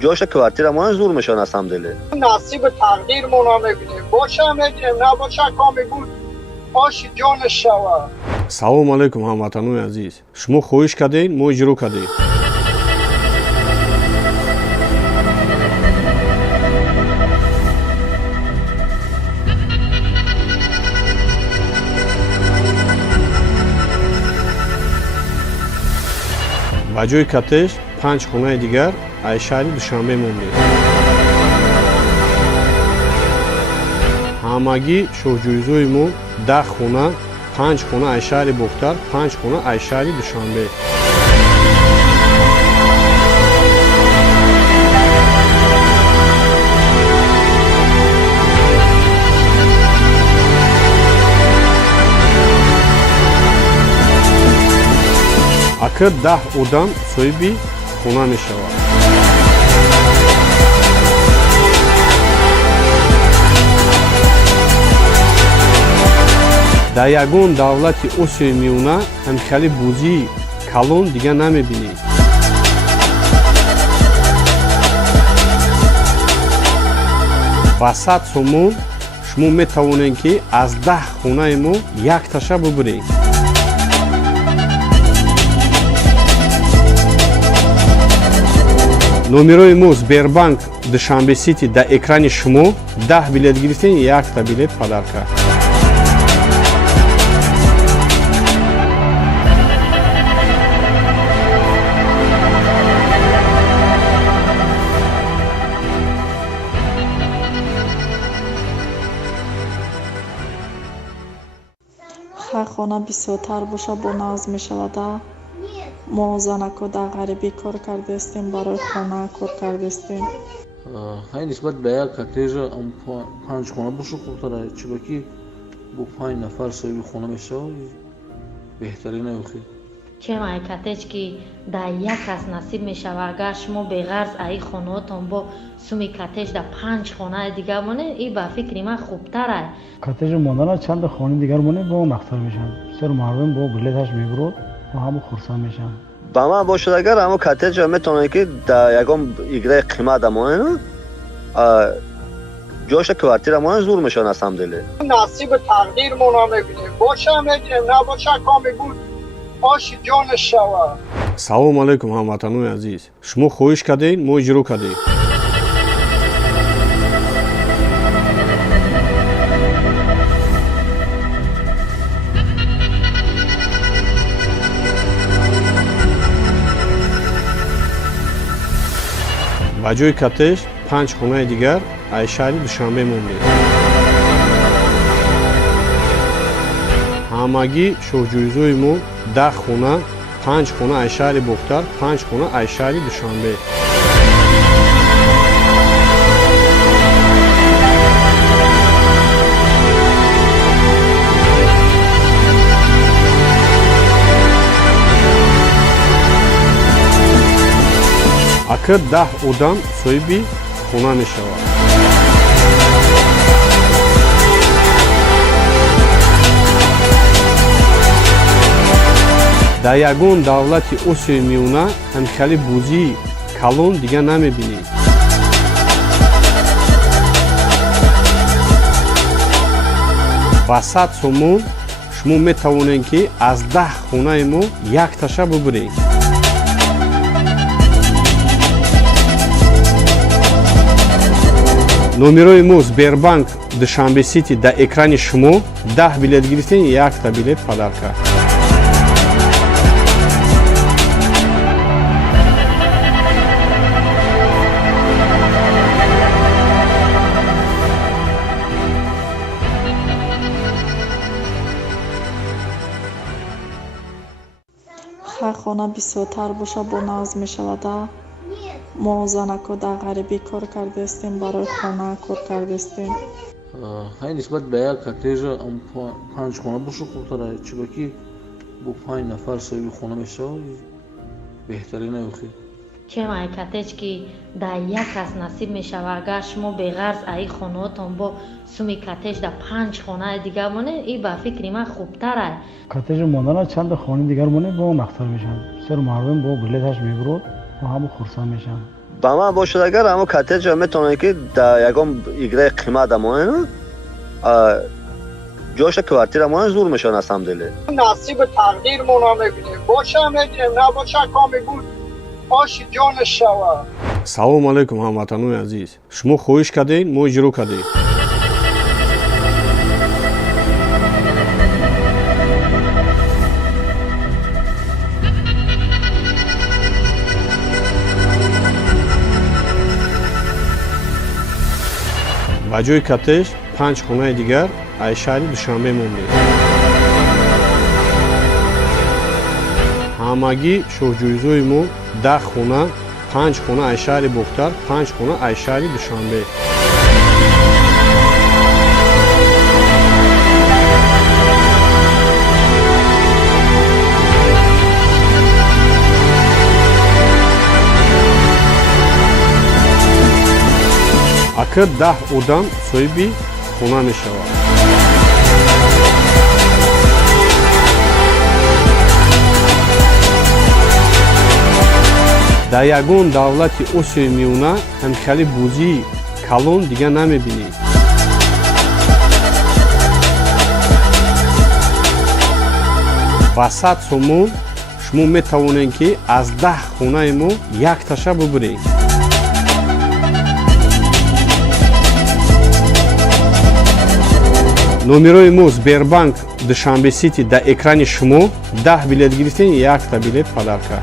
ҷоша квартира монен зур мешавад аз ҳамдиле. نصیب تقدیرمون رو میبینیم باشه میگیریم نباشه کامی بود آشی جان شوه. салому алайкум ҳамватанони азиз, шумо хоҳиш кардед мо иҷро кардем. ба ҷои коттеҷ 5 хонаи дигар аз шаҳри душанбе мондем. ҳамагӣ шоҳҷӯизои мо 10 хона, 5 хона аз шаҳри бохтар, 5 хона аз шаҳри душанбе. акр 10 одам соҳиби хона мешавад. дар ягон давлати осиёи миёна ҳамихали бозии калон дигар намебинед. ба 100 сомон шумо метавонед ки аз 10 хонаи мо якташа бубуред. номерои мо Сбербанк Душанбе Сити дар экрани шумо 10 билет гирифтен, 1 билет падарка. ҳар хона бисёртар боша бо назм мешавада. мо занако дар ғарибӣ кор кардастем, барои хона кор кардастем. ҳай нисбат ба як коттеҷа 5 хона боша хурдтара чиба ки бо 5 нафар соҳиби хона мешавад беҳтарина ёхи чем ай коттеҷ ки дар як кас насиб мешавад. агар шумо беғарз аи хонаотон бо суми коттеҷ дар 5 хонаи дигар монед, ин ба фикри ман хубтар аст. коттеҷ мондан чанд хонаи дигар монед бо мақтар мешавад. бисёр мардум бо билеташ мебурад ва ҳама хурсанд мешаванд. ба ман бошад агар ҳамо коттеҷа метавонад ки дар ягон играи қимат амонен ҷоша квартира монен зур мешавад аз ҳамдиле. نصیب تقدیرمون رو میبینیم باشه میگیریم نباشه کامی بود آشی جان شوه. салому алайкум ҳамватанони азиз, шумо хоҳиш кардед мо иҷро кардем. ба ҷои коттеҷ 5 хонаи дигар аз шаҳри душанбе мондем. ҳамагӣ шоҳҷӯизои мо 10 хона, 5 хона аз шаҳри бохтар, 5 хона аз шаҳри душанбе. акр 10 одам соҳиби хона мешавад. дар ягон давлати осиёи миёна ҳамихали бозии калон дигар намебинед. ба 100 сомон шумо метавонед ки аз 10 хонаи мо якташа бубуред. номерои мо Сбербанк Душанбе Сити дар экрани шумо 10 билет гирифтен, 1 билет падарка. хона бисёртар боша бо нағз мешавада. мо занако дар ғарибӣ кор кардастем, барои хона кор кардастем. ҳай нисбат ба як коттеҷа панҷхона боша хубтара, чиба ки бо 5 нафар соҳиби хона мешавад беҳтарина ёхи. чем ай коттеҷ ки дар як кас насиб мешава, агар шумо беғарз аи хонаотон бо суми коттеҷ дар 5 хонаи дигар монед, ин ба фикри ман хубтар ай. коттеҷ мондана чанд хонаи дигар монед бо мақтар мешавад. бисёр мардум бо билеташ мебурад ва ҳамо хурсанд мешаванд. ба ман бошад агар ҳамо коттеҷа метавонед ки дар ягон играи қимат амонед ҷоша квартира монед зур мешавад асамделе. نصیب تقدیرمون رو میبینیم باشه میگیم نباشه کامی بود آشی جان شوا. салому алайкум ҳамватанони азиз, шумо хоҳиш кардед мо иҷро кардем. ба ҷои коттеҷ 5 хонаи дигар аз шаҳри душанбе мондем. ҳамагӣ шоҳҷӯизои мо 10 хона, 5 хона аз шаҳри бохтар, 5 хона аз шаҳри душанбе. акр 10 одам соҳиби хона мешавад. дар ягон давлати осиёи миёна ҳамихали бозии калон дигар намебинед. ба 100 сомон шумо метавонед ки аз 10 хонаи мо якташа бубуред. номерои мо Сбербанк Душанбе Сити дар экрани шумо. 10 билет гирифтен, якта билет падарка.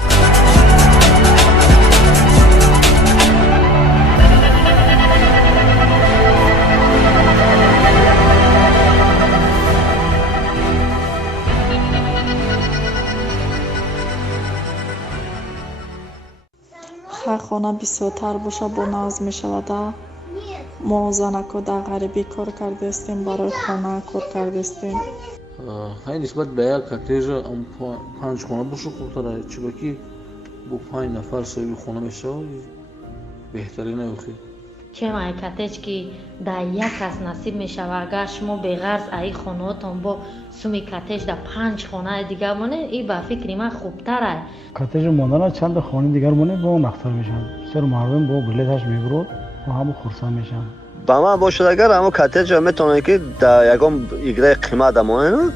ҳар хона бисёртар боша бо нағз мешавада. мо занако дар ғарибӣ кор кардастем, барои хона кор кардастем. ҳай нисбат ба як коттеҷа 5 хона боша хубтара, чиба ки бо 5 нафар соҳиби хона мешавад беҳтарина ёхи. чем ай коттеҷ ки дар як кас насиб мешава, агар шумо беғарз аи хонаотон бо суми коттеҷ дар 5 хонаи дигар монед, ин ба фикри ман хубтар ай. коттеҷ мондана чанд хонаи дигар монед бо мақтар мешаванд. бисёр мардум бо билеташ мебурад ва ҳамо хурсанд мешаванд. ба ман бошад агар ҳамо коттеҷа метавонед ки дар ягон играи қимат амонед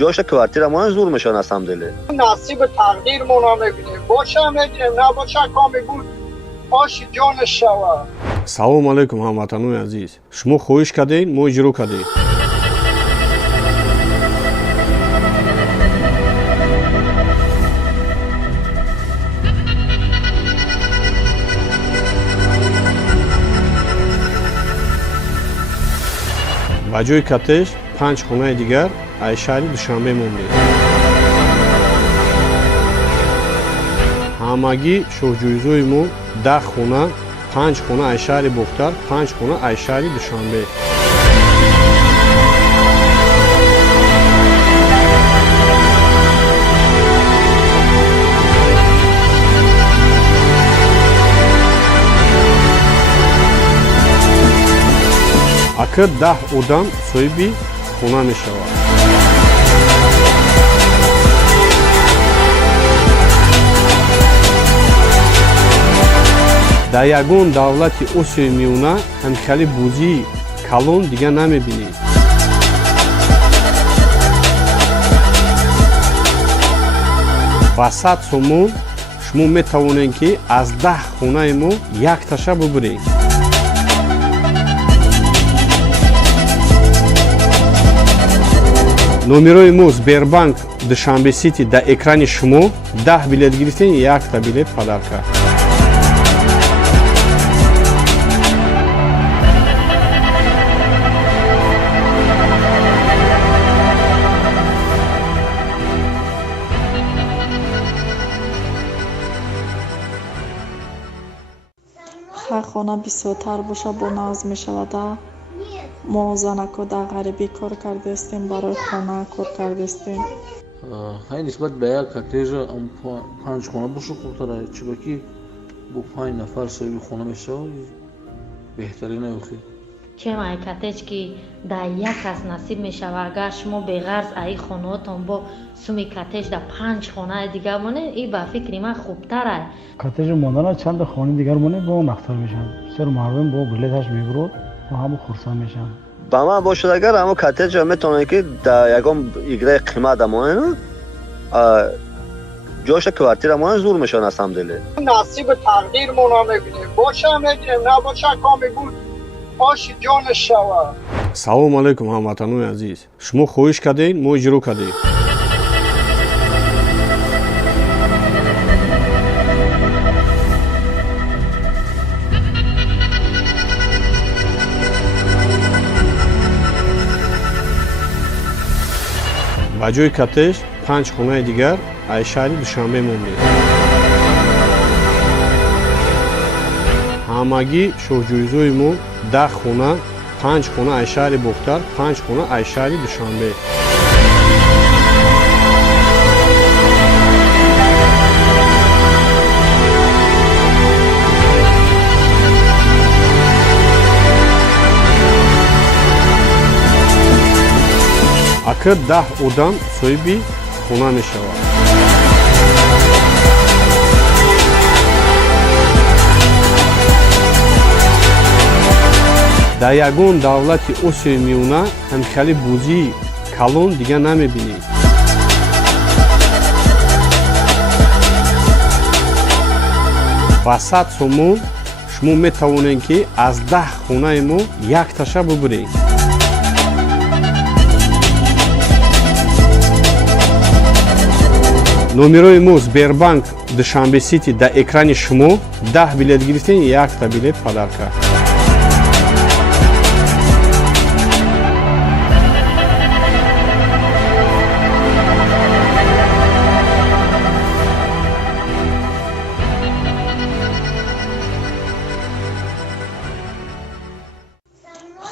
ҷоша квартира монед зур мешавад асамделе. نصیب تقدیرمون رو میبینیم باشه میگیم نباشه کامی بود آشی جان شوا. салому алайкум ҳамватанони азиз, шумо хоҳиш кардед мо иҷро кардем. ба ҷои коттеҷ 5 хонаи дигар аз шаҳри душанбе мондем. ҳамагӣ шоҳҷӯизои мо 10 хона, 5 хона аз шаҳри бохтар, 5 хона аз шаҳри душанбе. акр 10 одам соҳиби хона мешавад. дар ягон давлати осиёи миёна ҳамихали бозии калон дигар намебинед. ба 100 сомон шумо метавонед ки аз 10 хонаи мо якташа бубуред. номерои мо Сбербанк Душанбе Сити дар экрани шумо. 10 билет гирифтен, якта билет падарка. ҳар хона бисёртар боша бо назм мешавада. мо занако дар ғарибӣ кор кардастем, барои хона кор кардастем. ҳай нисбат ба як коттеҷа панҷхона боша хубтар аст, чиба ки бо 5 нафар соҳиби хона мешавад беҳтарин аст. чем ай коттеҷ ки дар як кас насиб мешава, агар шумо беғарз аи хонаотон бо суми коттеҷ дар 5 хонаи дигар монед, ин ба фикри ман хубтар аст. коттеҷ мондана чанда хонаи дигар монед бо он ахтар мешавад. бисёр мардум бо билеташ мебурад ва ҳамо хурсанд мешаванд. ба ман бошад агар ҳамо коттеҷа метавонед ки дар ягон играи қимат дамонед ҷоша квартира монед зур мешавад аз ҳамдиле. نصیب تقدیرمون رو میبینیم باشه هم میگیریم نباشه کامی بود آشی جان شوا. салому алайкум ҳамватанони азиз, шумо хоҳиш кардед, мо иҷро кардем. ба ҷои коттеҷ 5 хонаи дигар аз шаҳри душанбе мондем. ҳамагӣ шоҳҷӯизои мо 10 хона, 5 хона аз шаҳри бохтар, 5 хона аз шаҳри душанбе. акр 10 одам соҳиби хона мешавад. дар ягон давлати осиёи миёна ҳамихали бозии калон дигар намебинед. ба 100 сомон шумо метавонед ки аз 10 хонаи мо якташа бубуред. номерои мо Сбербанк Душанбе Сити дар экрани шумо 10 билет гирифтен, 1 билет падарка.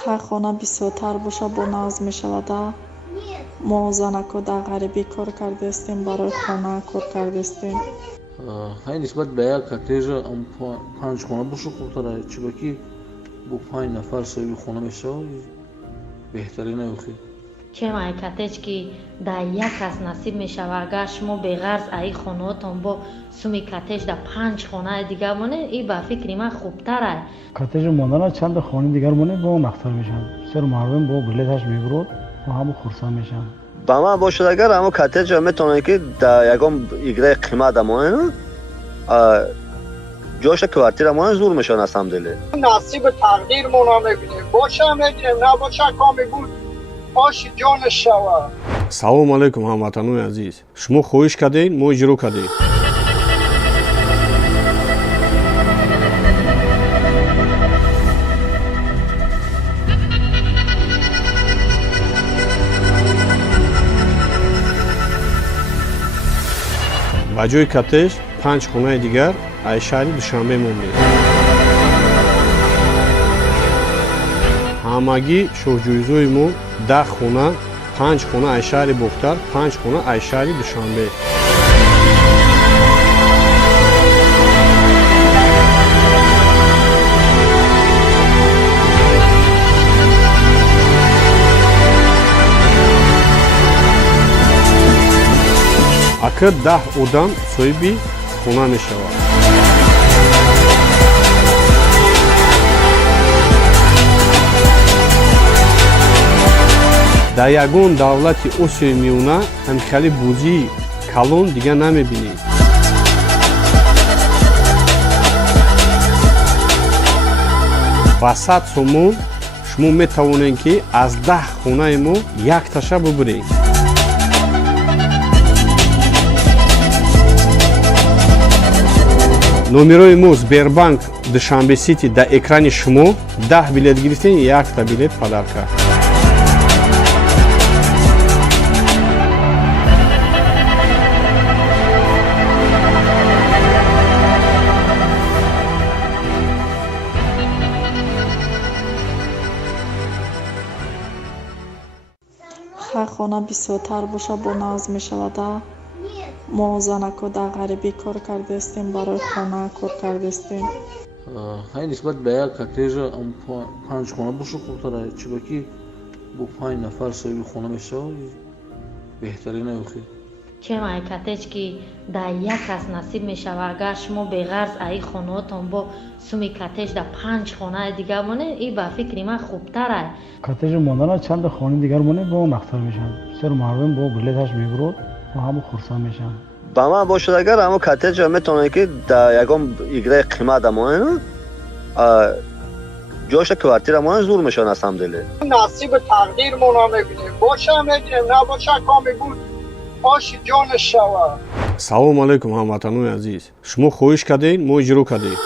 ҳар хона бисёртар боша бо назм мешавада. мо занако дар ғарибӣ кор кардастем, барои хона кор кардастем. ҳай нисбат ба як коттеҷа 5 хона боша хубтар аст, чиба ки бо 5 нафар соҳиби хона мешавад беҳтарин аст. чем ай коттеҷ ки дар як кас насиб мешава, агар шумо беғарз аи хонаотон бо суми коттеҷ дар 5 хонаи дигар монед, ин ба фикри ман хубтар аст. коттеҷ мондана чанда хонаи дигар монед бо он ахтар мешавад. бисёр мардум бо билеташ мебурад ва ҳамо хурсанд мешаванд. ба ман бошад агар ҳамо коттеҷа метавонед ки дар ягон играи қимат дамонед ҷоша квартира монед зур мешавад аз ҳамдиле. نصیب تقدیرمون رو میبینیم باشه هم میگیریم نباشه کامی بود آشی جان شوا. салому алайкум ҳамватанони азиз, шумо хоҳиш кардед, мо иҷро кардем. ба ҷои коттеҷ 5 хонаи дигар аз шаҳри душанбе мондем. ҳамагӣ шоҳҷӯизои мо 10 хона, 5 хона аз шаҳри бохтар, 5 хона аз шаҳри душанбе. акр 10 одам соҳиби хона мешавад. дар ягон давлати осиёи миёна ҳамихали бозии калон дигар намебинед. ба 100 сомон шумо метавонед ки аз 10 хонаи мо якташа бубуред. номерои мо Сбербанк Душанбе Сити дар экрани шумо 10 билет гирифтен, 1 билет падарка. хона бисёртар боша бо назм мешавада. мо занако дар ғарибӣ кор кардастем, барои хона кор кардастем. ҳай нисбат ба як коттеҷа панҷхона боша хурдтара чиба ки бо 5 нафар соҳиби хона мешавад беҳтарина ёхи чем ай коттедж ки дар як кас насиб мешавад. агар шумо беғарз аи хонаотон бо суми коттедж дар 5 хонаи дигар монед, ин ба фикри ман хубтар ай. коттеҷ мондана чанд хони дигар монед бо он ахтар мешавад. бисёр мардум бо билеташ мебурад ва ҳамо хурсанд мешаванд. ба ман бошад агар ҳамо коттеҷа метавонад ки дар ягон играи қимат амонад ҷоша квартира монад зур мешавад асамделе. نصیب تقدیرمون رو میبینیم باشه میگیریم نباشه کامی بود آشی جان شوا. салому алайкум ҳамватанони азиз, шумо хоҳиш кардед, мо иҷро кардем.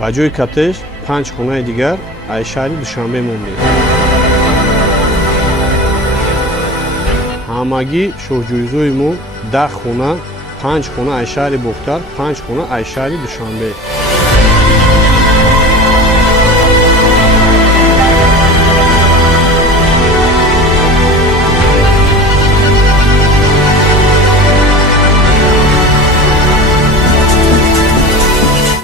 ба ҷои коттеҷ 5 хонаи дигар аз шаҳри душанбе мондем. ҳамагӣ шоҳҷӯизои мо 10 хона, 5 хона аз шаҳри бохтар, 5 хона аз шаҳри душанбе.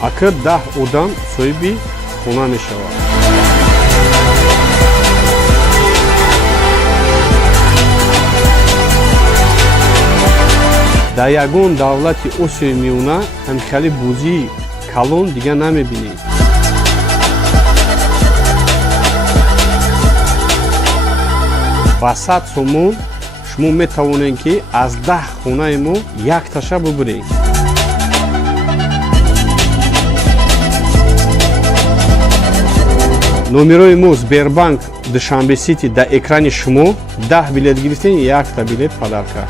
акр 10 одам соҳиби хона мешавад. дар ягон давлати осиёи миёна ҳамихали бозии калон дигар намебинед. ба 100 сомон шумо метавонед ки аз 10 хонаи мо якташа бубуред. номерои мо Сбербанк Душанбе Сити дар экрани шумо. 10 билет гирифтен, 1 билет падарка.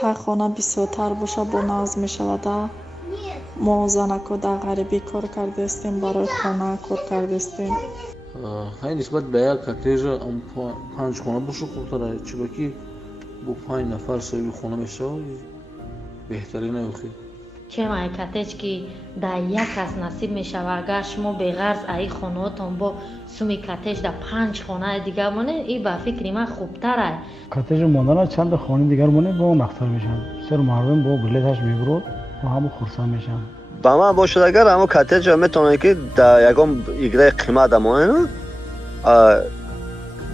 ҳар хона бисёртар боша бо назм мешавада. мо занако дар ғарибӣ кор кардастем, барои хона кор кардастем. ҳай нисбат ба як коттеҷа 5 хона боша хурдтара чиба ки бо 5 нафар соҳиби хона мешавад беҳтарина ёхи чем ай коттеҷ ки дар як кас насиб мешавад. агар шумо беғарз аи хонаотон бо суми коттеҷ дар 5 хонаи дигар монед, ин ба фикри ман хубтар ай. коттеҷ мондана чанд хони дигар монед бо он ахтар мешавад. бисёр мардум бо билеташ мебурад ва ҳамо хурсанд мешаванд. ба ман бошад агар ҳамо коттеҷа метавонад ки дар ягон играи қимат амонад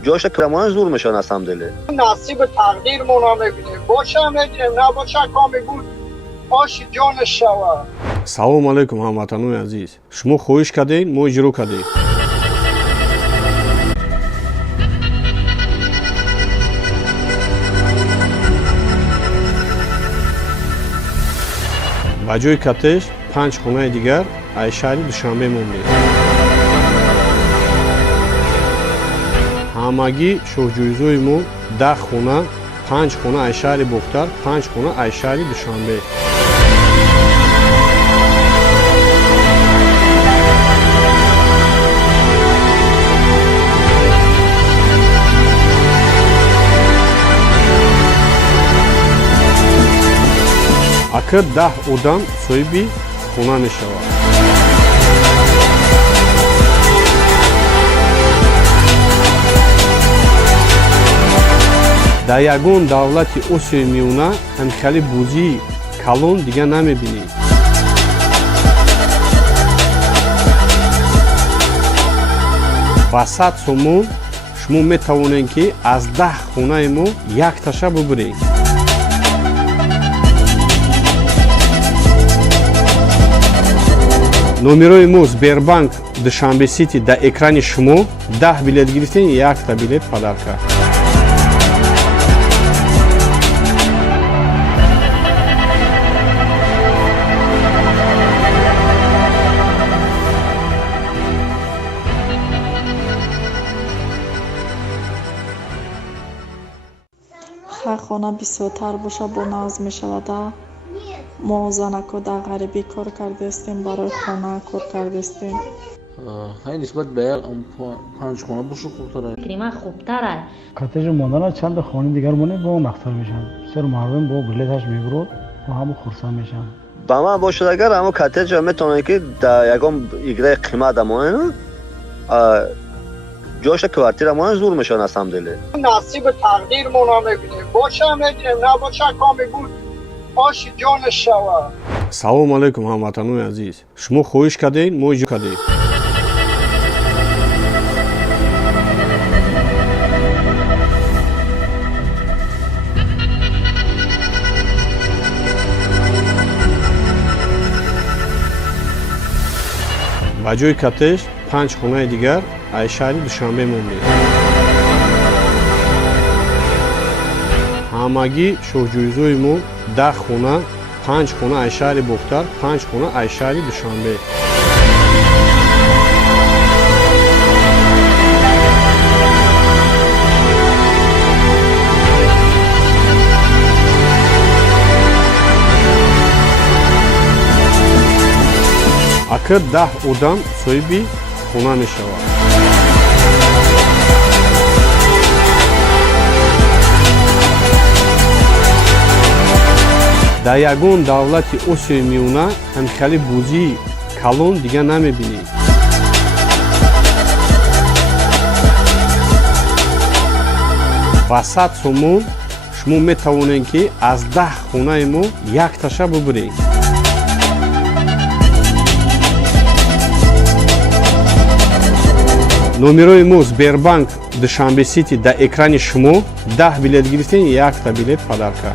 ҷоша крамонад зур мешавад асамделе. نصیب تقدیرمون رو میبینیم باشه میگیریم نباشه کامی بود آشی جان شوا. салому алайкум ҳамватанони азиз, шумо хоҳиш кардед, мо иҷро кардем. ба ҷои коттеҷ 5 хонаи дигар аз шаҳри душанбе мондем. ҳамагӣ шоҳҷӯизои мо 10 хона, 5 хона аз шаҳри бохтар, 5 хона аз шаҳри душанбе. акр 10 одам соҳиби хона мешавад. дар ягон давлати осиёи миёна ҳамихали бозии калон дигар намебинед. ба 100 сомон шумо метавонед ки аз 10 хонаи мо якташа бубуред. номерои мо Сбербанк Душанбе Сити дар экрани шумо. 10 билет гирифтен, 1 билет падарка. хона бисёртар боша бо назм мешавада. мо занако дар ғарибӣ кор кардастем, барои хона кор кардастем. ҳай нисбат ба як панҷхона боша хубтар аст. фикри ман хубтар аст. коттеҷ монданаш чанд хони дигар монед бо мақтар мешавад. бисёр мардум бо билеташ мебурад ва ҳама хурсанд мешаванд. ба ман бошад агар ҳамо коттеҷа метавонед ки дар ягон играи қимат амонен ҷоша квартира монен зур мешавад асамделе. نصیب تقدیرمون رو میبینیم باشه میگیریم نباشه کامی بود آشی جانش شود. салому алайкум ҳамватанони азиз, шумо хоҳиш кардед мо иҷо кардем. ба ҷои коттеҷ 5 хонаи дигар аз шаҳри душанбе мондем. ҳамагӣ шоҳҷӯизои мо 10 хона, 5 хона аз шаҳри бохтар, 5 хона аз шаҳри душанбе. акр 10 одам соҳиби хона мешавад. дар ягон давлати осиёи миёна ҳамихали бозии калон дигар намебинед. ба 100 сомон шумо метавонед ки аз 10 хонаи мо якташа бубуред. номерои мо Сбербанк Душанбе Сити дар экрани шумо 10 билет гирифтен, 1 билет падарка.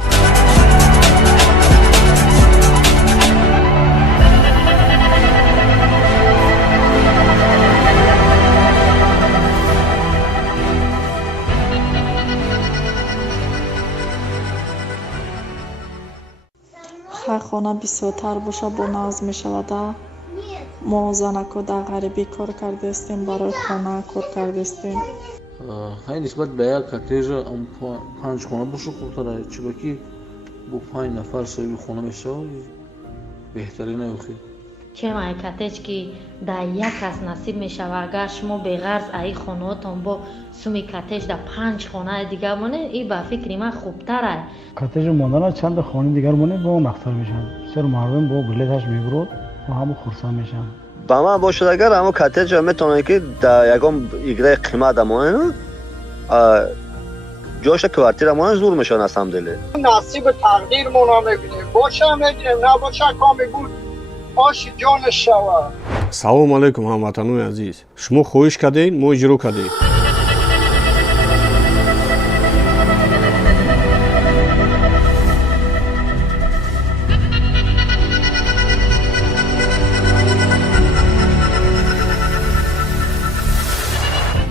ҳар хона бисёртар боша бо назм мешавада. мо занако дар ғарибӣ кор кардастем, барои хона кор кардастем. ҳай нисбат ба як коттеҷа 5 хона боша хубтар аст, чиба ки бо 5 нафар соҳиби хона мешавад беҳтарин аёхи. чем ай коттеҷ ки дар як кас насиб мешавад, агар шумо беғарз аи хонаотон бо суми коттеҷ дар 5 хонаи дигар монед, ин ба фикри ман хубтар аст. коттеҷ монданаш чанд хони дигар монед бо мақтар мешавад. бисёр мардум бо билеташ мебурад ва ҳама хурсанд мешаванд. ба ман бошад агар ҳамо коттеҷа метавонед ки дар ягон играи қимат амонен ҷоша квартира монен зур мешавад асамделе. نصیب تقدیرمون رو میبینیم باشه میگیریم نباشه کامی بود آشی جانش شود. салому алайкум ҳамватанони азиз, шумо хоҳиш кардед мо иҷро кардем.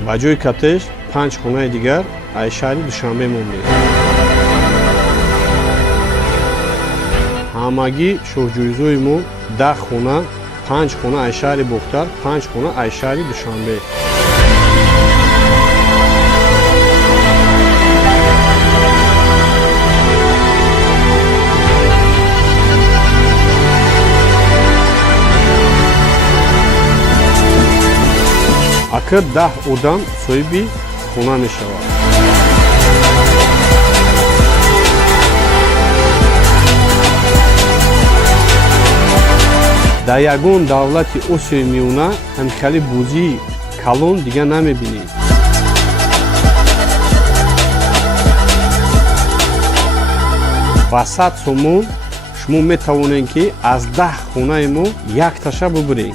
ба ҷои коттеҷ 5 хонаи дигар аз шаҳри душанбе мондем. ҳамагӣ шоҳҷӯизои мо 10 хона, 5 хона аз шаҳри бохтар, 5 хона аз шаҳри душанбе. акр 10 одам соҳиби хона мешавад. дар ягон давлати осиёи миёна ҳамихали бозии калон дигар намебинед. ба 100 сомон шумо метавонед ки аз 10 хонаи мо якташа бубуред.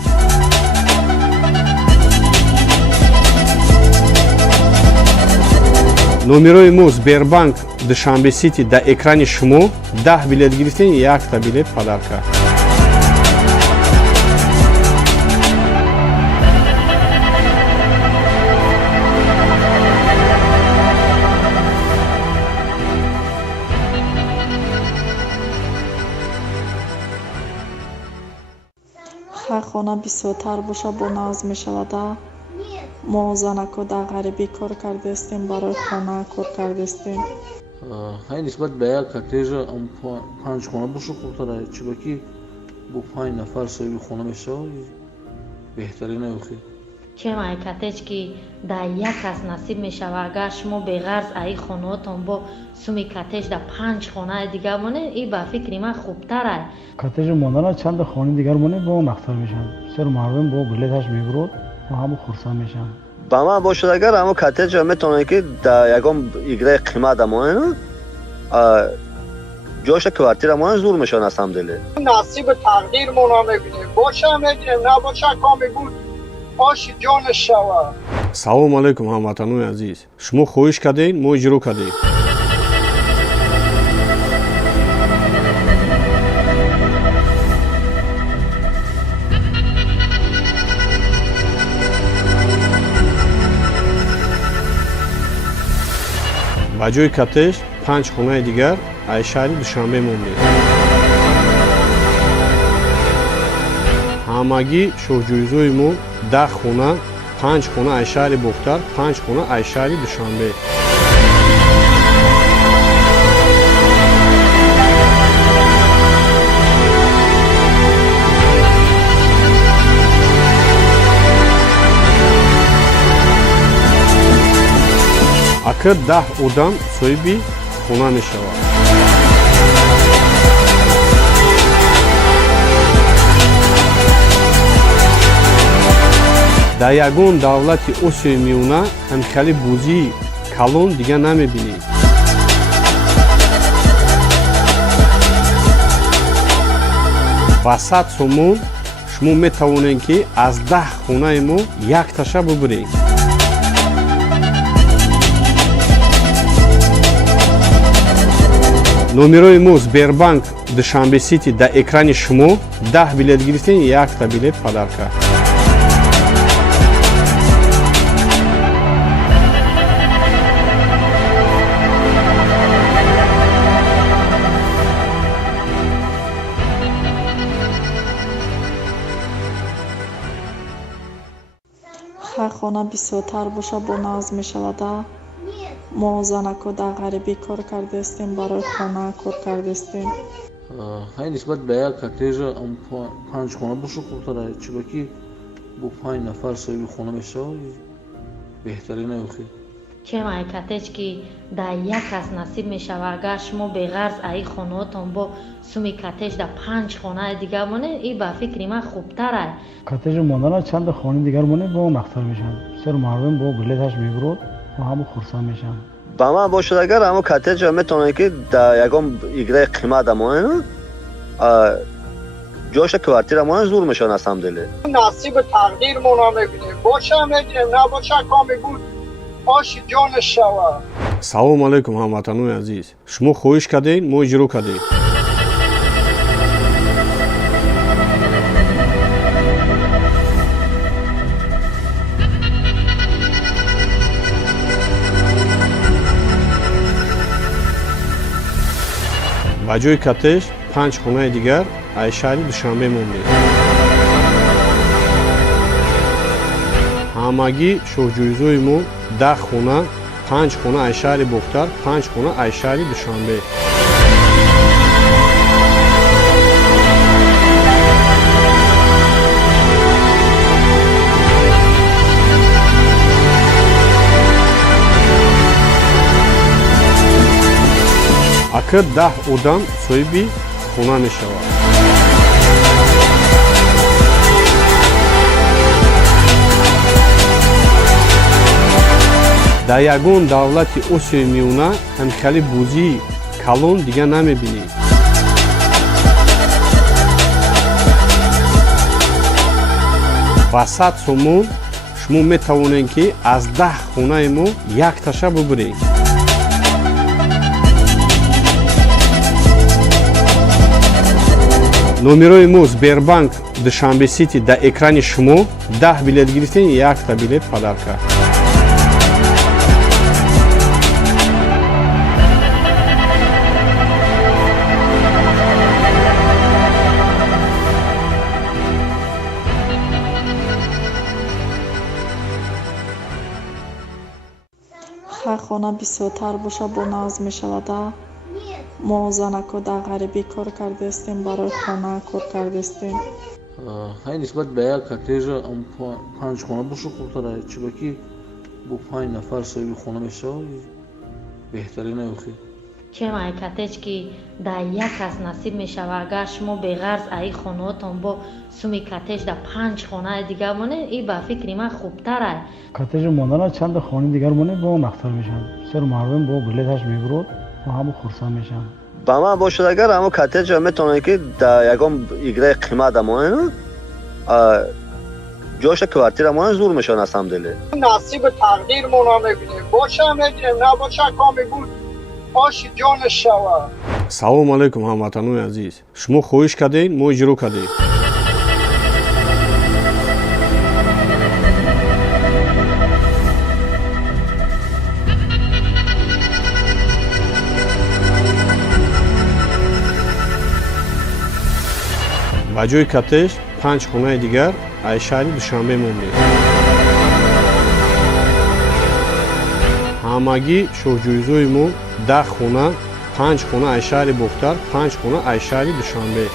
номерои мо Сбербанк Душанбе Сити дар экрани шумо 10 билет гирифтен, 1 билет падарка. ҳар хона бисёртар боша бо назм мешавада. мо занако дар ғарибӣ кор кардастем, барои хона кор кардастем. ҳай нисбат ба як коттеҷа 5 хона боша хурдтар чиба ки бо 5 нафар соҳиби хона мешавад беҳтарин охир чем ай коттедж ки дар як кас насиб мешавад агар шумо беғарз аи хонаотон бо суми коттедж дар 5 хонаи дигар монед ин ба фикри ман хубтар ай коттеҷ монданаш чанд хонаи дигар монед бо он ахтар мешавад бисёр мардум бо билеташ мебурод ва ҳамо хурсанд мешаванд ба ман бошад агар ҳамо коттеҷа метавонед ки дар ягон играи қимат амонед ҷоша квартира монед зур мешавад аз ҳамдиле نصیب تقدیرمون رو میبینیم باشه میگیریم نباشه کامی بود آشی جان شوا салому алайкум ҳамватанони азиз шумо хоҳиш кардем мо иҷро кардем ба ҷои коттеҷ 5 хонаи дигар аз шаҳри душанбе мондем ҳамагӣ шоҳҷӯизои мо 10 хона 5 хона аз шаҳри бохтар 5 хона аз шаҳри душанбе акр 10 одам соҳиби хона мешавад дар ягон давлати осиёи миёна ҳамикали бозии калон дигар намебинем ба 100 сомон шумо метавонед ки аз 10 хонаи мо якташа бубуред номерои мо сбербанк душанбе сити дар экрани шумо 10 билет гирифтен 1 билет падарка ҳар хона бисёртар боша бо назм мешавада мо занако дар ғарибӣ кор кардастем барои хона кор кардастем ҳай нисбат ба як коттеҷа 5 хона боша хурдтар чиба ки бо 5 нафар соҳиби хона мешавад беҳтарин охир чем ай коттеҷ ки дар як кас насиб мешавад агар шумо беғарз аи хонаотон бо суми коттеҷ дар 5 хонаи дигар монед ин ба фикри ман хубтар ай коттеҷ монданаш чанд хонаи дигар монед бо он ахтар мешавад бисёр мардум бо билеташ мебурод ва ҳамо хурсанд мешаванд ба ман бошад агар ҳамо коттеҷа метавонед ки дар ягон играи қимат амонед ҷоша квартира монед зур мешавад аз ҳамдиле نصیب تقدیرمون رو میبینیم باشه میگیریم نباشه کامی بود آشی جان شوا салому алайкум ҳамватанони азиз шумо хоҳиш кардем мо иҷро кардем ба ҷои коттеҷ 5 хонаи дигар аз шаҳри душанбе мондем ҳамагӣ шоҳҷӯизои мо 10 хона 5 хона аз шаҳри бохтар 5 хона аз шаҳри душанбе акр 10 одам соҳиби хона мешавад дар ягон давлати осиёи миёна ҳамикали бозии калон дигар намебинем ба 100 сомон шумо метавонед ки аз 10 хонаи мо якташа бубуред номерои мо сбербанк душанбе сити дар экрани шумо 10 билет гирифтен 1 билет падарка ҳар хона бисёртар боша бо назм мешавада. мо занако дар ғарибӣ кор кардастем, барои хона кор кардастем. ҳай нисбат ба як коттеҷа панҷхона боша хубтара, чиба ки бо 5 нафар соҳиби хона мешавад беҳтарина охи. чем ай коттеҷ ки дар як кас насиб мешава, агар шумо беғарз аи хонаотон бо суми коттеҷ дар 5 хонаи дигар монед, ин ба фикри ман хубтар ай. коттеҷ мондана чанд хонаи дигар монед бо нахтар мешавад. бисёр мардум бо билеташ мебурад ва ҳама хурсанд мешаванд. ба ман бошад агар ҳамо коттеҷа метавонад ки дар ягон играи қимат амонен ҷоша квартира монен зур мешавад аз ҳамдиле. نصیب تقدیرمون رو میبینیم باشه میگیریم نباشه کامی بود آشی جانش شود. салому алайкум ҳамватанони азиз, шумо хоҳиш кардед мо иҷро кардем. ба ҷои коттеҷ 5 хонаи дигар аз шаҳри душанбе мондем. ҳамагӣ шоҳҷӯизои мо 10 хона, 5 хона аз шаҳри бохтар, 5 хона аз шаҳри душанбе.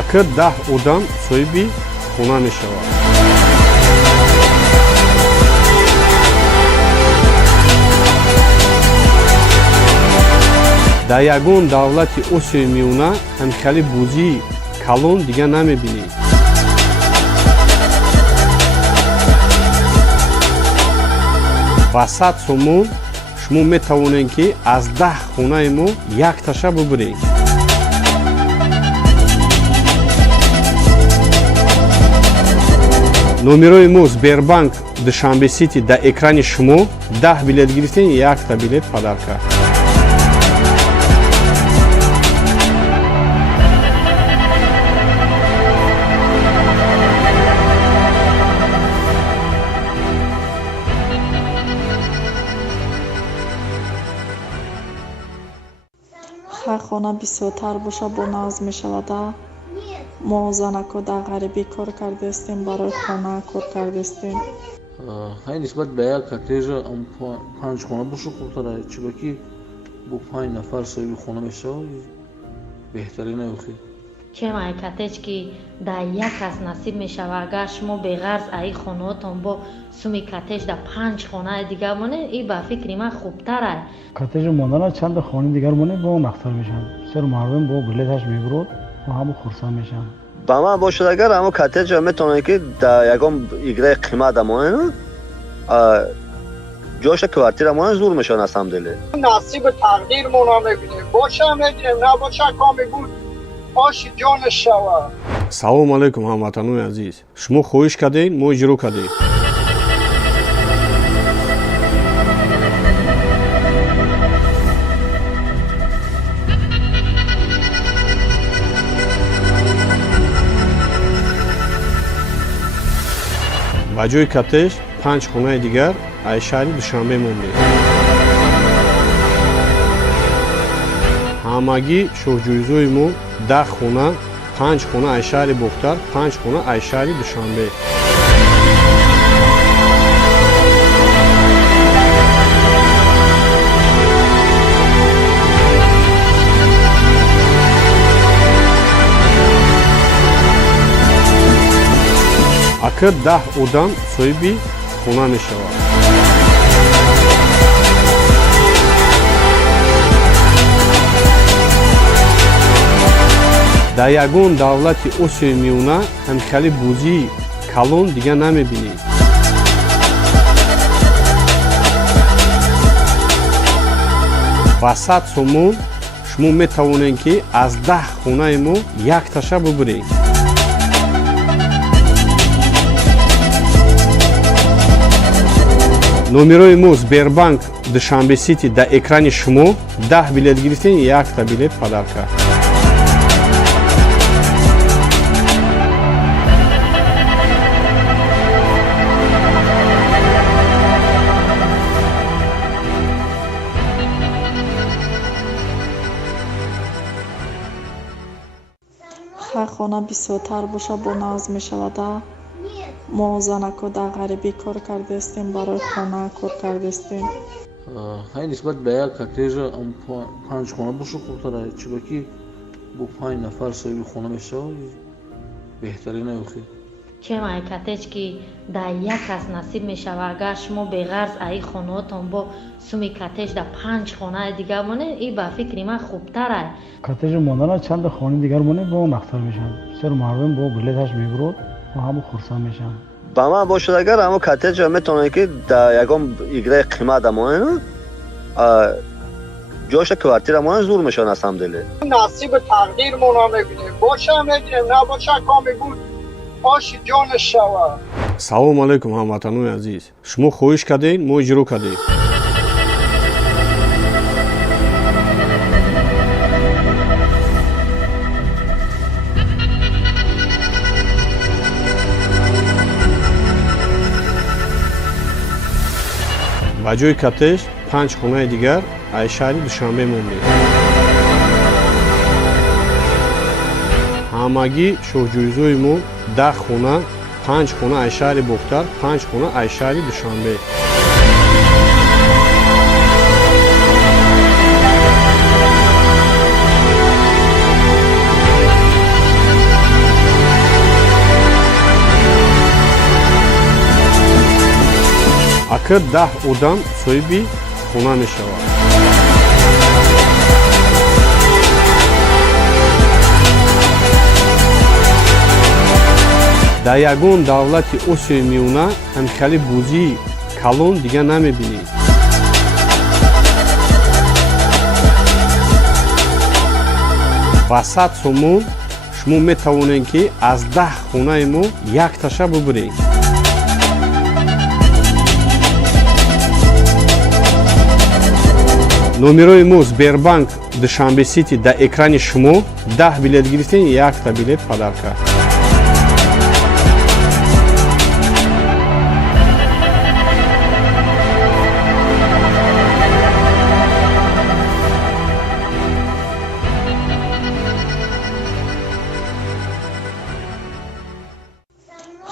акр 10 одам соҳиби хона мешавад. дар ягон давлати осиёи миёна ҳамихали бозии калон дига намебинед. ба 100 сомон шумо метавонед ки аз 10 хонаи мо якташа бубуред. номерои мо Сбербанк Душанбе Сити дар экрани шумо 10 билет гирифтен, якта билет падарка. ҳар хона бисёртар боша бо назм мешавада. мо занако дар ғарибӣ кор кардастем, барои хона кор кардастем. ҳай нисбат ба як коттеҷа 5 хона боша хубтара, чиба ки бо 5 нафар соҳиби хона мешавад беҳтарина охи. чем ай коттеҷ ки дар як кас насиб мешава, агар шумо беғарз аи хонаотон бо суми коттеҷ дар 5 хонаи дигар монед, ин ба фикри ман хубтар ай. коттеҷ мондана чанд хонаи дигар монед бо нахтар мешавад. бисёр мардум бо билеташ мебурад ва ҳама хурсанд мешаванд. ба ман бошад агар ҳамо коттеҷа метавонад ки дар ягон играи қимат амонен ҷоша квартира монен зур мешавад аз ҳамдиле. نصیب تقدیرمون رو میبینیم باشه میگیریم نباشه کامی بود آشی جانش شود. салому алайкум ҳамватанони азиз, шумо хоҳиш кардед мо иҷро кардем. ба ҷои коттеҷ 5 хонаи дигар аз шаҳри душанбе мондем. ҳамагӣ шоҳҷӯизои мо 10 хона, 5 хона аз шаҳри бохтар, 5 хона аз шаҳри душанбе. акр 10 одам соҳиби хона мешавад. дар ягон давлати осиёи миёна ҳамихали бозии калон дига намебинед. ба 100 сомон шумо метавонед ки аз 10 хонаи мо якташа бубуред. номерои мо Сбербанк Душанбе Сити дар экрани шумо 10 билет гирифтен, якта билет падарка. хона бисёртар боша бо назм мешавада. мо занако дар ғарибӣ кор кардастем, барои хона кор кардастем. ҳай нисбат ба як коттеҷа панҷхона боша хубтара, чиба ки бо 5 нафар соҳиби хона мешавад беҳтарина ёхи. чем ай коттеҷ ки дар як кас насиб мешавад, агар шумо беғарз аи хонаотон бо суми коттеҷ дар 5 хонаи дигар монед, ин ба фикри ман хубтар ай. коттеҷи мондана чанда хонаи дигар монед бо он ахтар мешавад. бисёр мардум бо билеташ мебурад ва ҳамо хурсанд мешаванд. ба ман бошад агар ҳамо коттеҷа метавонад ки дар ягон играи қимат амонен ҷоша квартира монен зур мешавад аз ҳамдиле. نصیب تقدیرمون رو میبینیم باشه میگیریم نباشه کامی بود آشی جان شوه. салому алайкум ҳамватанони азиз, шумо хоҳиш кардед, мо иҷро кардем. ба ҷои коттеҷ 5 хонаи дигар аз шаҳри душанбе мондем. ҳамагӣ шоҳҷӯизои мо 10 хона, 5 хона аз шаҳри бохтар, 5 хона аз шаҳри душанбе. акр 10 одам соҳиби хона мешавад. дар ягон давлати осиёи миёна ҳамикали бозии калон дигар намебинем. ба 100 сомон шумо метавонед ки аз 10 хонаи мо якташа бубуред. номерои мо Сбербанк Душанбе Сити дар экрани шумо 10 билет гирифтен, 1 билет падарка.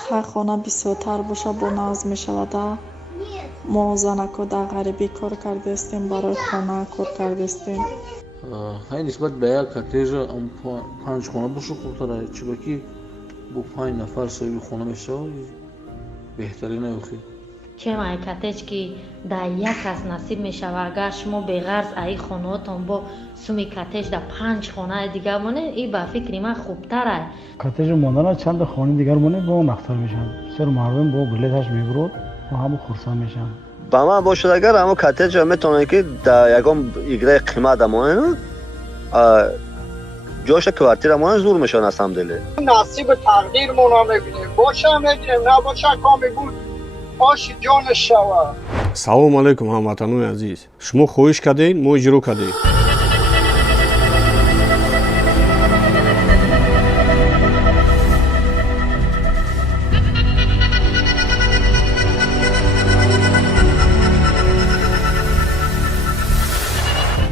ҳар хона бисёртар боша бо назм мешавада. мо занако дар ғарибӣ кор кардастем, барои хона кор кардастем. ҳай нисбат ба як коттеҷа 5 хона боша хубтара, чиба ки бо 5 нафар соҳиби хона мешавад беҳтарина ёхи. чем ай коттеҷ ки дар як кас насиб мешавад, агар шумо беғарз аи хонаотон бо суми коттеҷ дар 5 хонаи дигар монед, ин ба фикри ман хубтар ай. коттеҷи мондана чанда хонаи дигар монед бо он ахтар мешавад. бисёр мардум бо билеташ мебурад ва ҳамо хурсанд мешаванд. ба ман бошад агар ҳамо коттеҷа метавонад ки дар ягон играи қимат амонен ҷоша квартира монен зур мешавад аз ҳамдиле. نصیب تقدیرمون رو میبینیم باشه میگیریم نباشه کامی بود آشی جان شوه. салому алайкум ҳамватанони азиз, шумо хоҳиш кардед, мо иҷро кардем.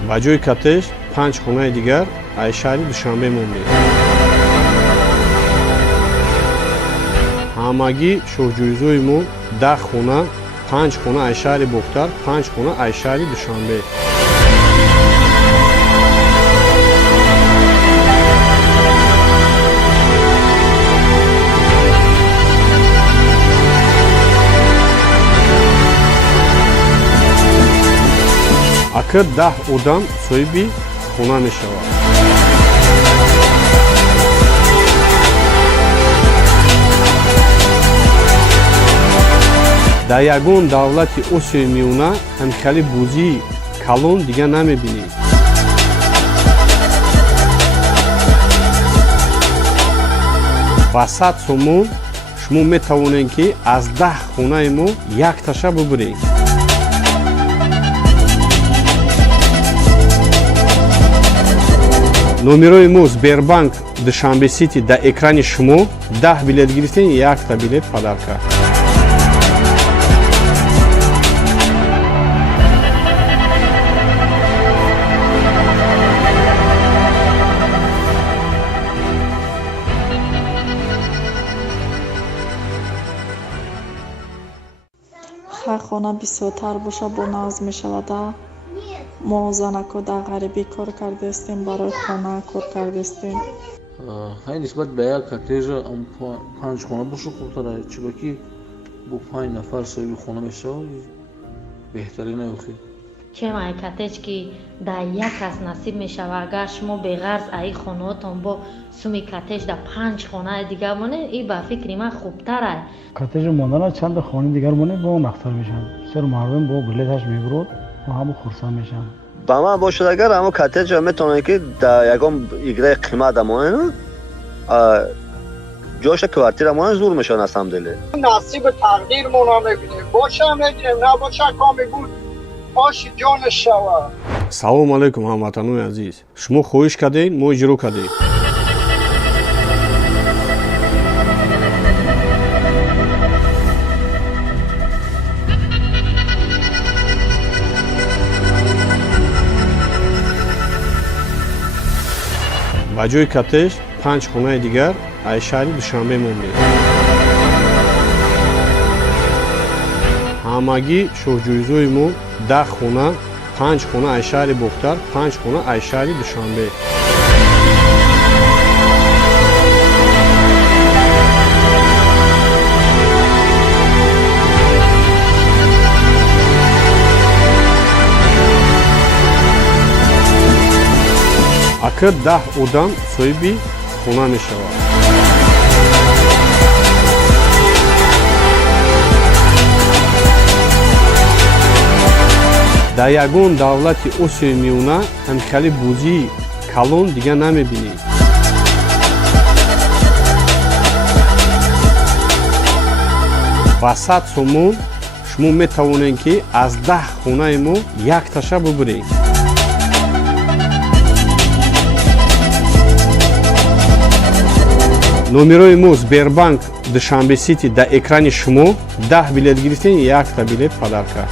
ба ҷои коттеҷ 5 хонаи дигар аз шаҳри душанбе мондем. ҳамагӣ шоҳҷӯизои мо 10 хона, 5 хона аз шаҳри бохтар, 5 хона аз шаҳри душанбе. акр 10 одам соҳиби хона мешавад. дар ягон давлати осиёи миёна ҳамикали бозии калон дигар намебинем. ба 100 сомон шумо метавонед ки аз 10 хонаи мо якташа бубуред. номерои мо Сбербанк Душанбе Сити дар экрани шумо 10 билет гирифтен, 1 билет падарка. ҳар хона бисёртар боша бо назм мешавада. мо занако дар ғарибӣ кор кардастем, барои хона кор кардастем. ҳай нисбат ба як коттеҷа 5 хона боша хубтара, чиба ки бо 5 нафар соҳиби хона мешавад беҳтарина охир. чем ай коттедж ки дар як кас насиб мешава, агар шумо беғарз аи хонаотон бо суми коттедж дар 5 хонаи дигар монед, ин ба фикри ман хубтар ай. коттеҷ мондана чанд хонаи дигар монед бо он ахтар мешавад. бисёр мардум бо билеташ мебурад ва ҳамон хурсанд мешаванд. ба ман бошад агар ҳамо коттеҷа метавонед ки дар ягон играи қимат амонед ҷоша квартира монед зур мешавад на самом деле. نصیب تقدیرمون رو میبینیم باشه میگیریم نباشه کامی بود آشی جانش شود. салому алайкум ҳамватанони азиз, шумо хоҳиш кардед мо иҷро кардем. ба ҷои коттеҷ 5 хонаи дигар аз шаҳри душанбе мондем. ҳамагӣ шоҳҷӯизои мо 10 хона, 5 хона аз шаҳри бохтар, 5 хона аз шаҳри душанбе. акр 10 одам соҳиби хона мешавад. дар ягон давлати осиёи миёна ҳамикали бозии калон дигар намебинед. ба 100 сомон шумо метавонед ки аз 10 хонаи мо якташа бубуред. номерои мо Сбербанк Душанбе Сити дар экрани шумо. 10 билет гирифтен, якта билет падарка.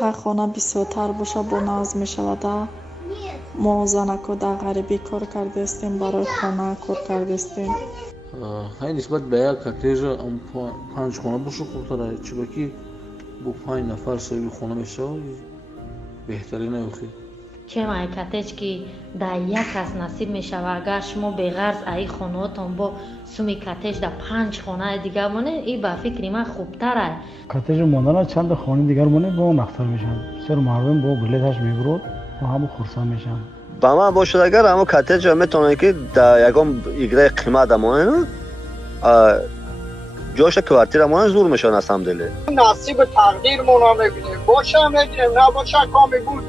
ҳар хона бисёртар боша бо назм мешавада. мо занако дар ғарибӣ кор кардастем, барои хона кор кардастем. ҳай нисбат ба як коттеҷа 5 хона боша хубтара, чиба ки бо 5 нафар соҳиби хона мешавад беҳтарина охир. чем ай коттеҷ ки дар як кас насиб мешава, агар шумо беғарз аи хонаотон бо суми коттеҷ дар 5 хонаи дигар монед, ин ба фикри ман хубтар ай. коттеҷ мондана чанд хонаи дигар монед бо он ахтар мешавад. бисёр мардум бо билеташ мебурад ва ҳамон хурсанд мешаванд. ба ман бошад агар ҳамо коттеҷа метавонед ки дар ягон играи қимат амонед ҷоша квартира монед зур мешавад на самом деле. نصیب تقدیرمون رو میبینیم باشه میگیریم نباشه کامی بود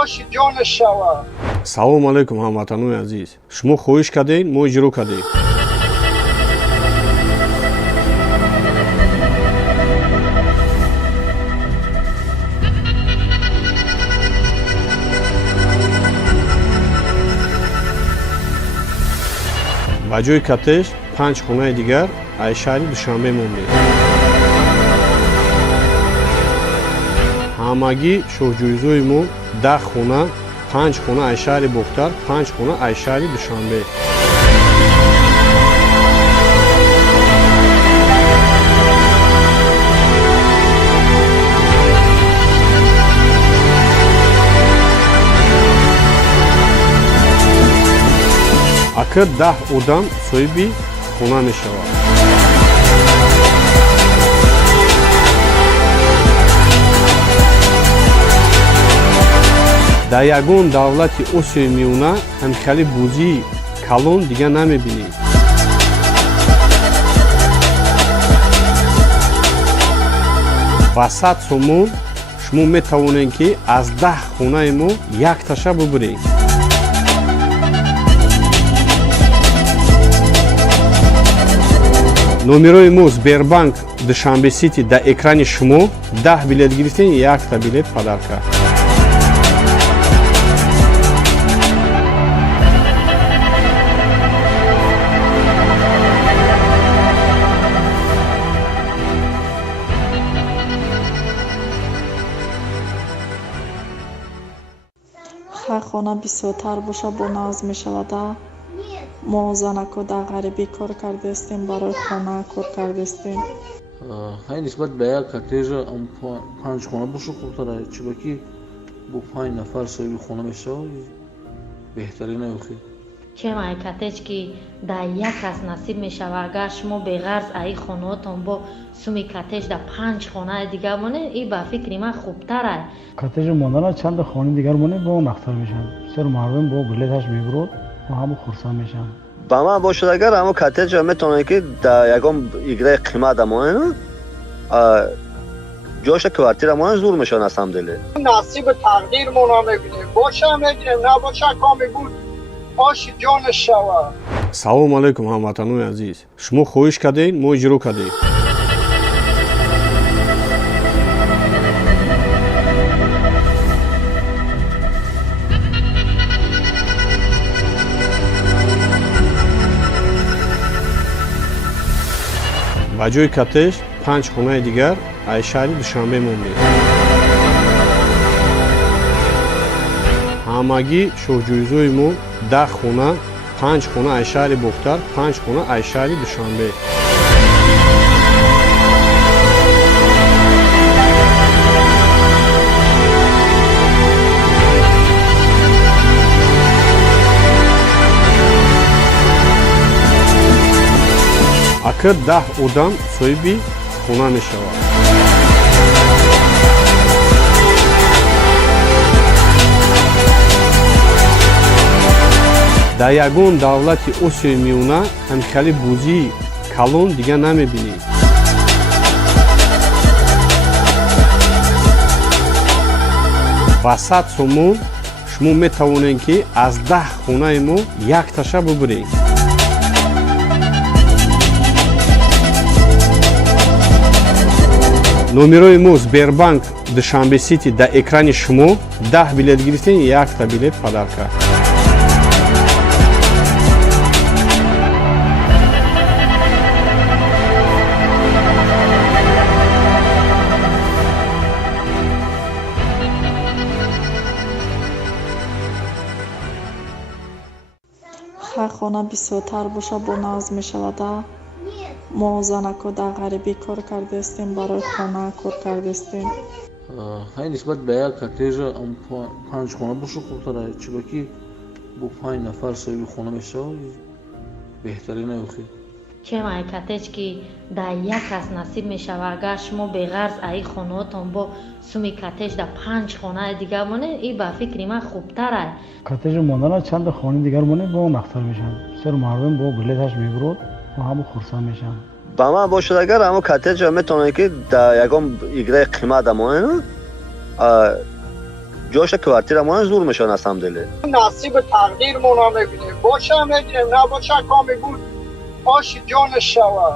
آشی جانش شود. салому алайкум ҳамватанони азиз, шумо хоҳиш кардед мо иҷро кардем. ба ҷои коттеҷ 5 хонаи дигар аз шаҳри душанбе мондем. ҳамагӣ шоҳҷӯизои мо 10 хона, 5 хона аз шаҳри бохтар, 5 хона аз шаҳри душанбе. акр 10 одам соҳиби хона мешавад. дар ягон давлати осиёи миёна ҳамикали бозии калон дигар намебинед. ба 100 сомон шумо метавонед ки аз 10 хонаи мо якташа бубуред. номерои мо Сбербанк Душанбе Сити дар экрани шумо. 10 билет гирифтен, якта билет падарка. хона бисёртар боша бо назм мешавада. мо занако дар ғарибӣ кор кардастем, барои хона кор кардастем. ҳай нисбат ба як коттеҷа панҷхона боша хубтар аст, чиба ки бо 5 нафар соҳиби хона мешавад беҳтарин аёхи. чем ай коттеҷ ки дар як кас насиб мешава, агар шумо беғарз аи хонаотон бо суми коттеҷ дар 5 хонаи дигар монед, ин ба фикри ман хубтар аст. коттеҷ мондана чанда хонаи дигар монед бо он ахтар мешавад. бисёр мардум бо билеташ мебурад ва ҳама хурсанд мешаванд. ба ман бошад агар ҳамо коттеҷа метавонед ки дар ягон играи қимат монед ҷоша квартира монед зур мешавад на самом деле. насиб тақдирмон мебинем, боша мегирем, набоша коми буд оши ҷон шава. салому алайкум ҳамватанони азиз, шумо хоҳиш кардед, мо иҷро кардем. ба ҷои коттеҷ 5 хонаи дигар аз шаҳри душанбе мондем. ҳамагӣ шоҳҷӯизои мо 10 хона, 5 хона аз шаҳри бохтар, 5 хона аз шаҳри душанбе. акр 10 одам соҳиби хона мешавад. дар ягон давлати осиёи миёна ҳамикали бозии калон дигар намебинед. ба 100 сомон шумо метавонед ки аз 10 хонаи мо якташа бубуред. номерои мо Сбербанк Душанбе Сити дар экрани шумо 10 билет гирифтен, 1 билет падарка. ҳар хона бисёртар боша бо назм мешавада. мо занако дар ғарибӣ кор кардастем, барои хона кор кардастем. ҳай нисбат ба як коттеҷа 5 хона боша хубтар аст, чиба ки бо 5 нафар соҳиби хона мешавад беҳтарин аёхи. чем ай коттеҷ ки дар як кас насиб мешава, агар шумо беғарз аи хонаотон бо суми коттеҷ дар 5 хонаи дигар монед, ин ба фикри ман хубтар аст. коттеҷ мондана чанда хонаи дигар монед бо он ахтар мешавад. бисёр мардум бо билеташ мебурад ва ҳама хурсанд мешаванд. ба ман бошад агар ҳамо коттеҷа метавонед ки дар ягон играи қимат монед ҷоша квартира монед зур мешавад на самом деле. насиб тақдирмон мебинем, боша мегирем, набоша коми буд оши ҷон шава.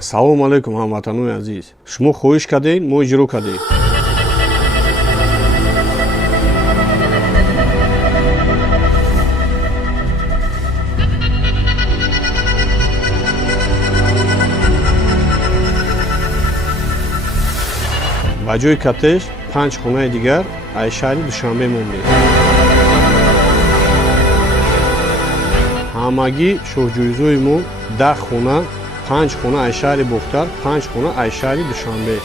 салому алайкум ҳамватанони азиз, шумо хоҳиш кардед, мо иҷро кардем. ба ҷои коттеҷ 5 хонаи дигар аз шаҳри душанбе мондем. ҳамагӣ шоҳҷӯизои мо 10 хона, 5 хона аз шаҳри бохтар, 5 хона аз шаҳри душанбе.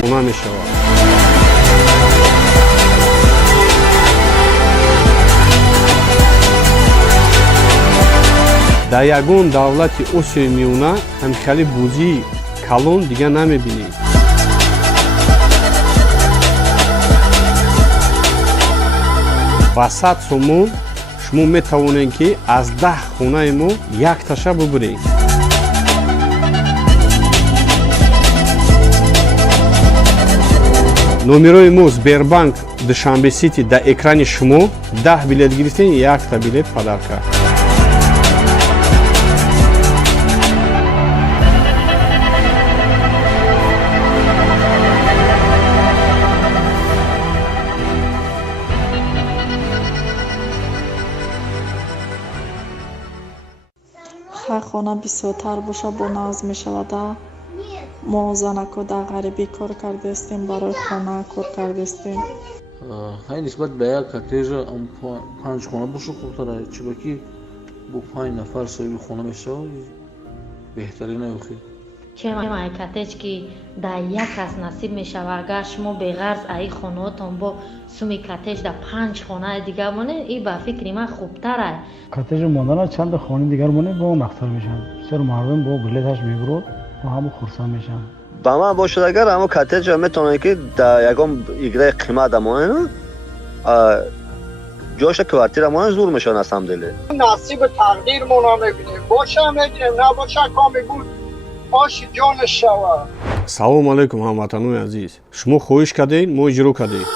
хона мешавад. дар ягон давлати осиёи миёна ҳамикали бозии калон дигар намебинед. ба 100 сомон шумо метавонед ки аз 10 хонаи мо якташа бубуред. номерои мо Сбербанк Душанбе Сити дар экрани шумо 10 билет гирифтен, 1 билет падарка. хона бисёртар боша бо назм мешавада. мо занако дар ғарибӣ кор кардастем, барои хона кор кардастем. ҳай нисбат ба як коттеҷа панҷхона боша хубтара, чиба ки бо 5 нафар соҳиби хона мешавад беҳтарина ёхи. чемай коттеҷ ки дар як кас насиб мешава, агар шумо беғарз аи хонаотон бо суми коттеҷ дар 5 хонаи дигар монед, ин ба фикри ман хубтар аст. коттеҷ мондана чанд хонаи дигар монед бо он ахтар мешавад. бисёр мардум бо билеташ мебурад ва ҳама хурсанд мешаванд. ба ман бошад агар ҳамо коттеҷа метавонад ки дар ягон играи қимат дамонед ҷоша квартира монад зур мешавад на самом деле. نصیب تقدیرمون رو میبینیم باشه میگیم نباشه کامی بود آشی جان شوا. салому алайкум ҳамватанони азиз, шумо хоҳиш кардед мо иҷро кардем.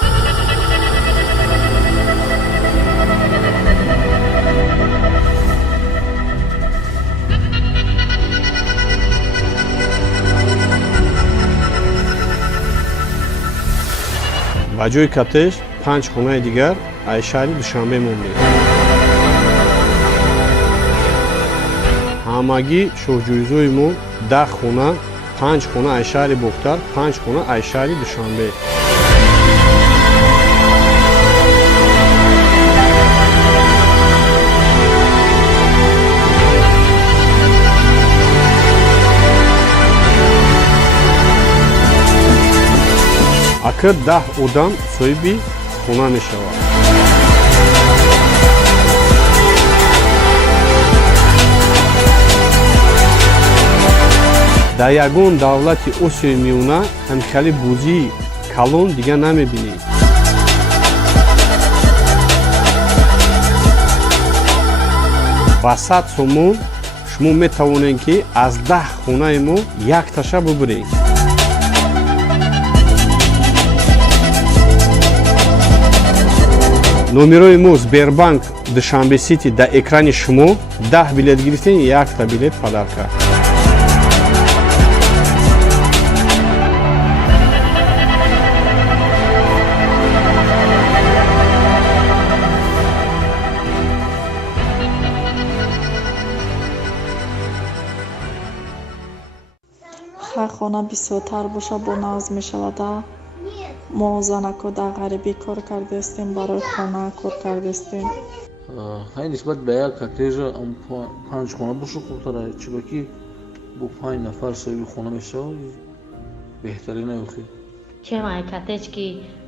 ба ҷои коттеҷ 5 хонаи дигар аз шаҳри душанбе мондем. ҳамагӣ шоҳҷӯизои мо 10 хона, 5 хона аз шаҳри бохтар, 5 хона аз шаҳри душанбе. акр 10 одам соҳиби хона мешавад. дар ягон давлати осиёи миёна ҳамчунин бӯзии калон дигар намебинед. ба 100 сомон шумо метавонед ки аз 10 хонаи мо якташа бубуред. номерои мо Сбербанк Душанбе Сити дар экрани шумо. 10 билет гирифтен, 1 билет падарка. ҳар хона бисёртар боша бо назм мешавада. мо занако дар ғарибӣ кор кардастем, барои хона кор кардастем. ҳай нисбат ба як коттеҷа 5 хона боша хубтара, чиба ки бо 5 нафар соҳиби хона мешавад беҳтарина ёхи. чемай коттеҷ ки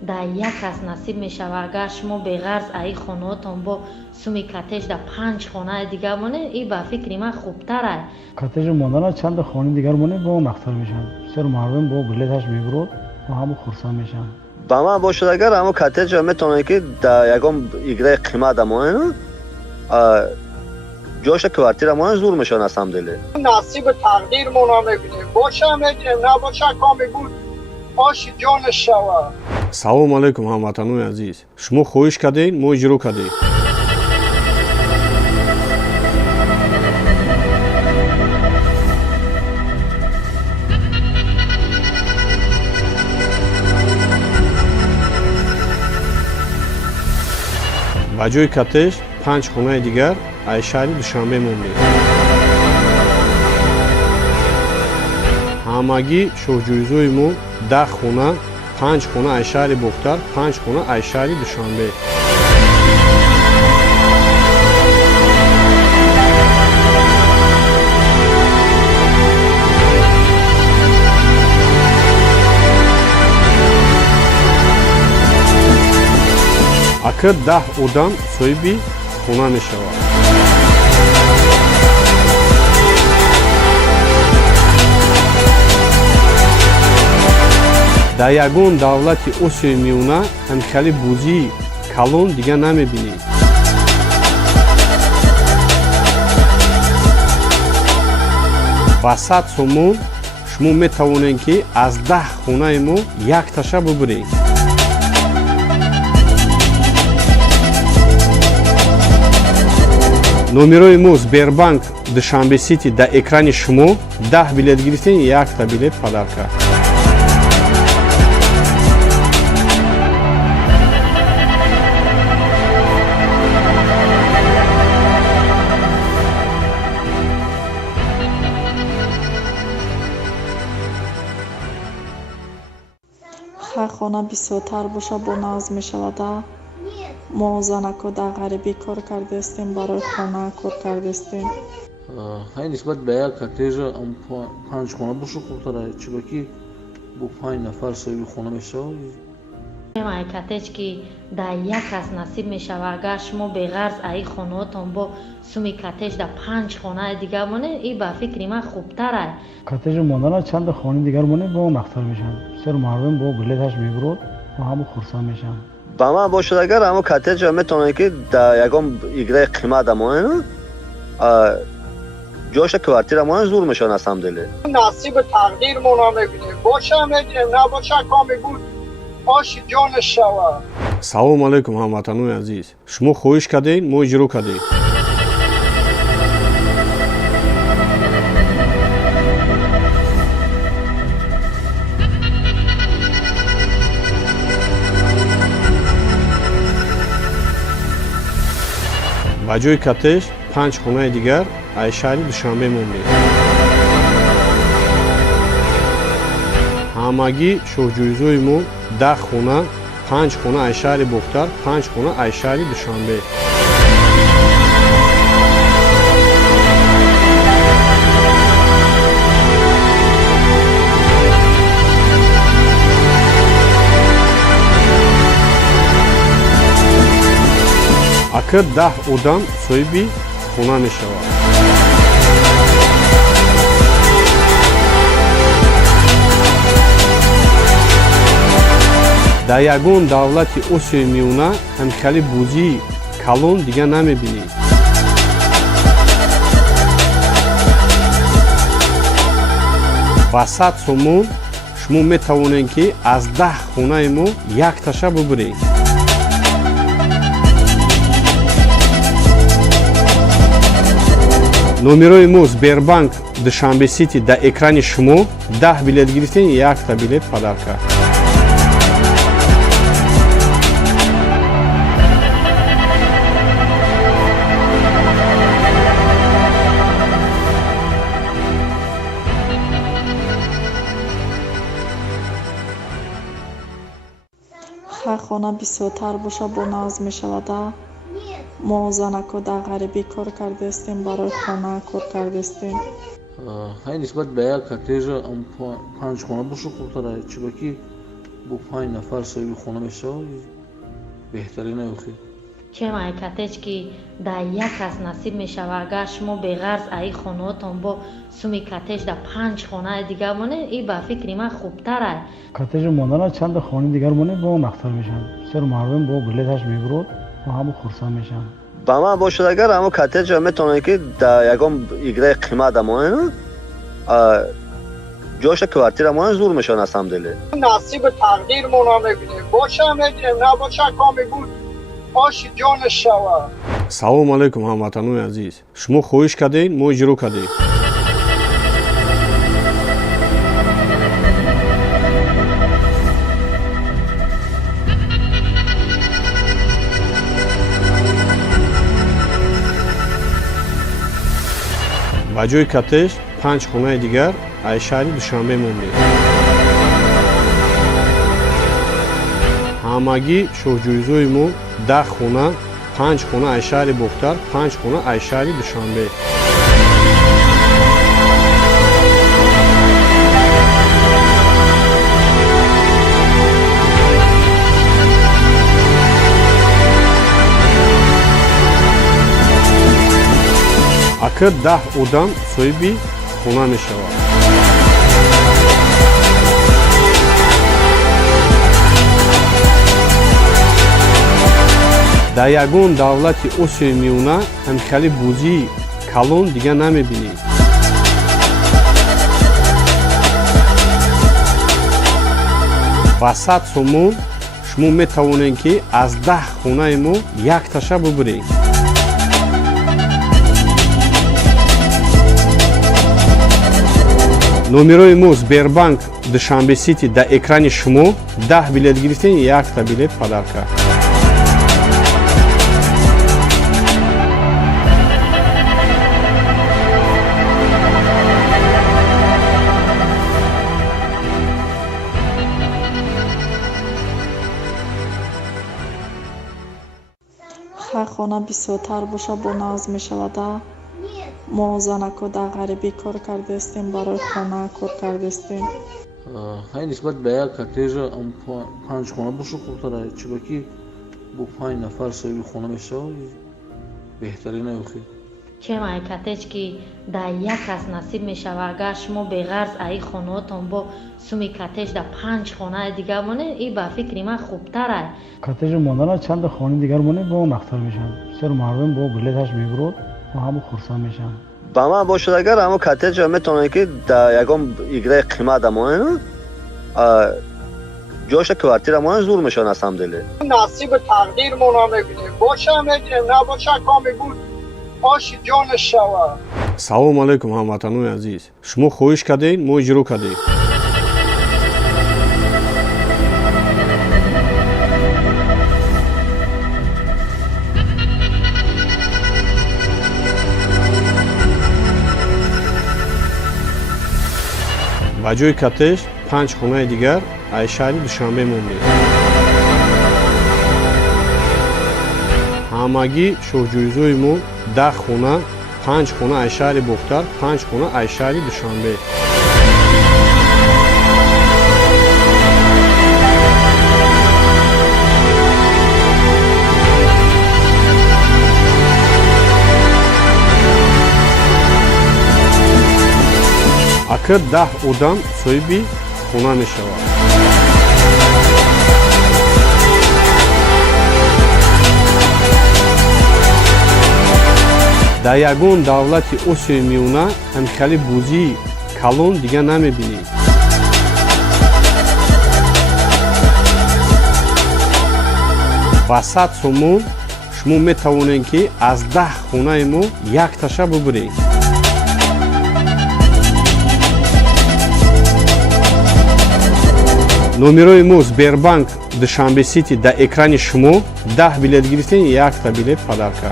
дар як кас насиб мешава, агар шумо беғарз аи хонаотон бо суми коттеҷ дар 5 хонаи дигар монед, ин ба фикри ман хубтар аст. коттеҷ мондана чанд хонаи дигар монед бо он ахтар мешавад. бисёр мардум бо билеташ мебурад ва ҳама хурсанд мешаванд. ба ман бошад агар ҳамо коттеҷа метавонад ки дар ягон играи қимат дамонед ҷоша квартира монад зур мешавад на самом деле. نصیب تقدیرمون رو میبینیم باشه میگیم نباشه کامی بود آشی جان شوا. салому алайкум ҳамватанони азиз, шумо хоҳиш кардед мо иҷро кардем. ба ҷои коттеҷ 5 хонаи дигар аз шаҳри душанбе мондем. ҳамагӣ шоҳҷӯизои мо 10 хона, 5 хона аз шаҳри бохтар, 5 хона аз шаҳри душанбе. акр 10 одам соҳиби хона мешавад. дар ягон давлати осиёи миёна ҳамчунин бӯзии калон дигар намебинед. ба 100 сомон шумо метавонед ки аз 10 хонаи мо якташа бубуред. номерои мо Сбербанк Душанбе Сити дар экрани шумо. 10 билет гирифтен, 1 билет падарка. ҳар хона бисёртар боша бо назм мешавада. мо занако дар ғарибӣ кор кардастем, барои хона кор кардастем. ҳай нисбат ба як коттеҷа панҷхона боша хурдтара, чиба ки бо 5 нафар соҳиби хона мешавад. ай коттеҷ ки дар як кас насиб мешава, агар шумо беғарз аи хонаотон бо суми коттеҷ дар 5 хонаи дигар монед, ин ба фикри ман хубтар аст. коттеҷи мондана чанда хонаи дигар монед бо он ахтар мешавад. бисёр мардум бо билеташ мебурад ва ҳамо хурсанд мешаванд. ба ман бошад агар ҳамо коттеҷа метавонад ки дар ягон играи қимат амонен ҷоша квартира монен зур мешавад аз ҳамдиле. نصیب تقدیرمون رو میبینیم باشه میگیریم نباشه کامی بود آش جان شوا. салому алайкум ҳамватанони азиз, шумо хоҳиш кардед, мо иҷро кардем. ба ҷои коттеҷ 5 хонаи дигар аз шаҳри душанбе мондем. ҳамагӣ шоҳҷӯизои мо 10 хона, 5 хона аз шаҳри бохтар, 5 хона аз шаҳри душанбе. акр 10 одам соҳиби хона мешавад. дар ягон давлати осиёи миёна ҳамикали бӯзии калон дигар намебинед. ба 100 сомон шумо метавонед ки аз 10 хонаи мо якташа бубуред. номерои мо Сбербанк Душанбе Сити дар экрани шумо 10 билет гирифтен, 1 билет падарка. ҳар хона бисёртар боша бо назм мешавада. мо занако дар ғарибӣ кор кардастем, барои хона кор кардастем. ҳай нисбат ба як коттеҷа 5 хона боша хурдтара, чиба ки бо 5 нафар соҳиби хона мешавад беҳтарин охир. чем ай коттеҷ ки дар як кас насиб мешава, агар шумо беғарз аи хонаотон бо суми коттеҷ дар 5 хонаи дигар монед, ин ба фикри ман хубтар аст. коттеҷи мондана чанда хонаи дигар монед бо он ахтар мешавад. бисёр мардум бо билеташ мебурад ва ҳамо хурсанд мешаванд. ба ман бошад агар ҳамо коттеҷа метавонад ки дар ягон играи қимат амонен ҷоша квартира монен зур мешавад аз ҳамдиле. نصیب تقدیرمون رو میبینیم باشه میگیریم نباشه کامی بود آش جان شوا. салому алайкум ҳамватанони азиз, шумо хоҳиш кардед, мо иҷро кардем. ба ҷои коттеҷ 5 хонаи дигар аз шаҳри душанбе мондем. ҳамагӣ шоҳҷӯизои мо 10 хона, 5 хона аз шаҳри бохтар, 5 хона аз шаҳри душанбе. акр 10 одам соҳиби хона мешавад. дар ягон давлати осиёи миёна ҳамикали бӯзии калон дигар намебинед. ба 100 сомон шумо метавонед ки аз 10 хонаи мо якташа бубуред. номерои мо Сбербанк Душанбе Сити дар экрани шумо 10 билет гирифтен, 1 билет падарка. хона бисёртар боша бо назм мешавада. мо занако дар ғарибӣ кор кардастем, барои хона кор кардастем. ҳай нисбат ба як коттеҷа панҷ хона боша хурдтара чиба ки бо 5 нафар соҳиби хона мешавад беҳтарина ёхи чем ай коттеҷ ки дар як кас насиб мешава. агар шумо беғарз аи хонаотон бо суми коттеҷ дар 5 хонаи дигар монед, ин ба фикри ман хубтар ай. коттеҷ мондана чанд хони дигар монед бо он ахтар мешавад. бисёр мардум бо билеташ мебурад ва ҳамон хурсанд мешаванд. ба ман бошад агар ҳамо коттеҷа метавонед ки дар ягон играи қимат амонед ҷоша квартира монед зур мешавад на самом деле. نصیب تقدیرمون میبینیم باشه میگیریم نباشه کامی بود آش جان شوا. салому алайкум ҳамватанони азиз, шумо хоҳиш кардед мо иҷро кардем. ба ҷои коттеҷ 5 хонаи дигар аз шаҳри душанбе мондем. ҳамагӣ шоҳҷӯизои мо 10 хона, 5 хона аз шаҳри бохтар, 5 хона аз шаҳри душанбе. акр 10 одам соҳиби хона мешавад. дар ягон давлати осиёи миёна ҳамикали бозии калон дигар намебинед. ба 100 сомон шумо метавонед ки аз 10 хонаи мо якташа бубуред. номерои мо Сбербанк Душанбе Сити дар экрани шумо. 10 билет гирифтен, якта билет падарка.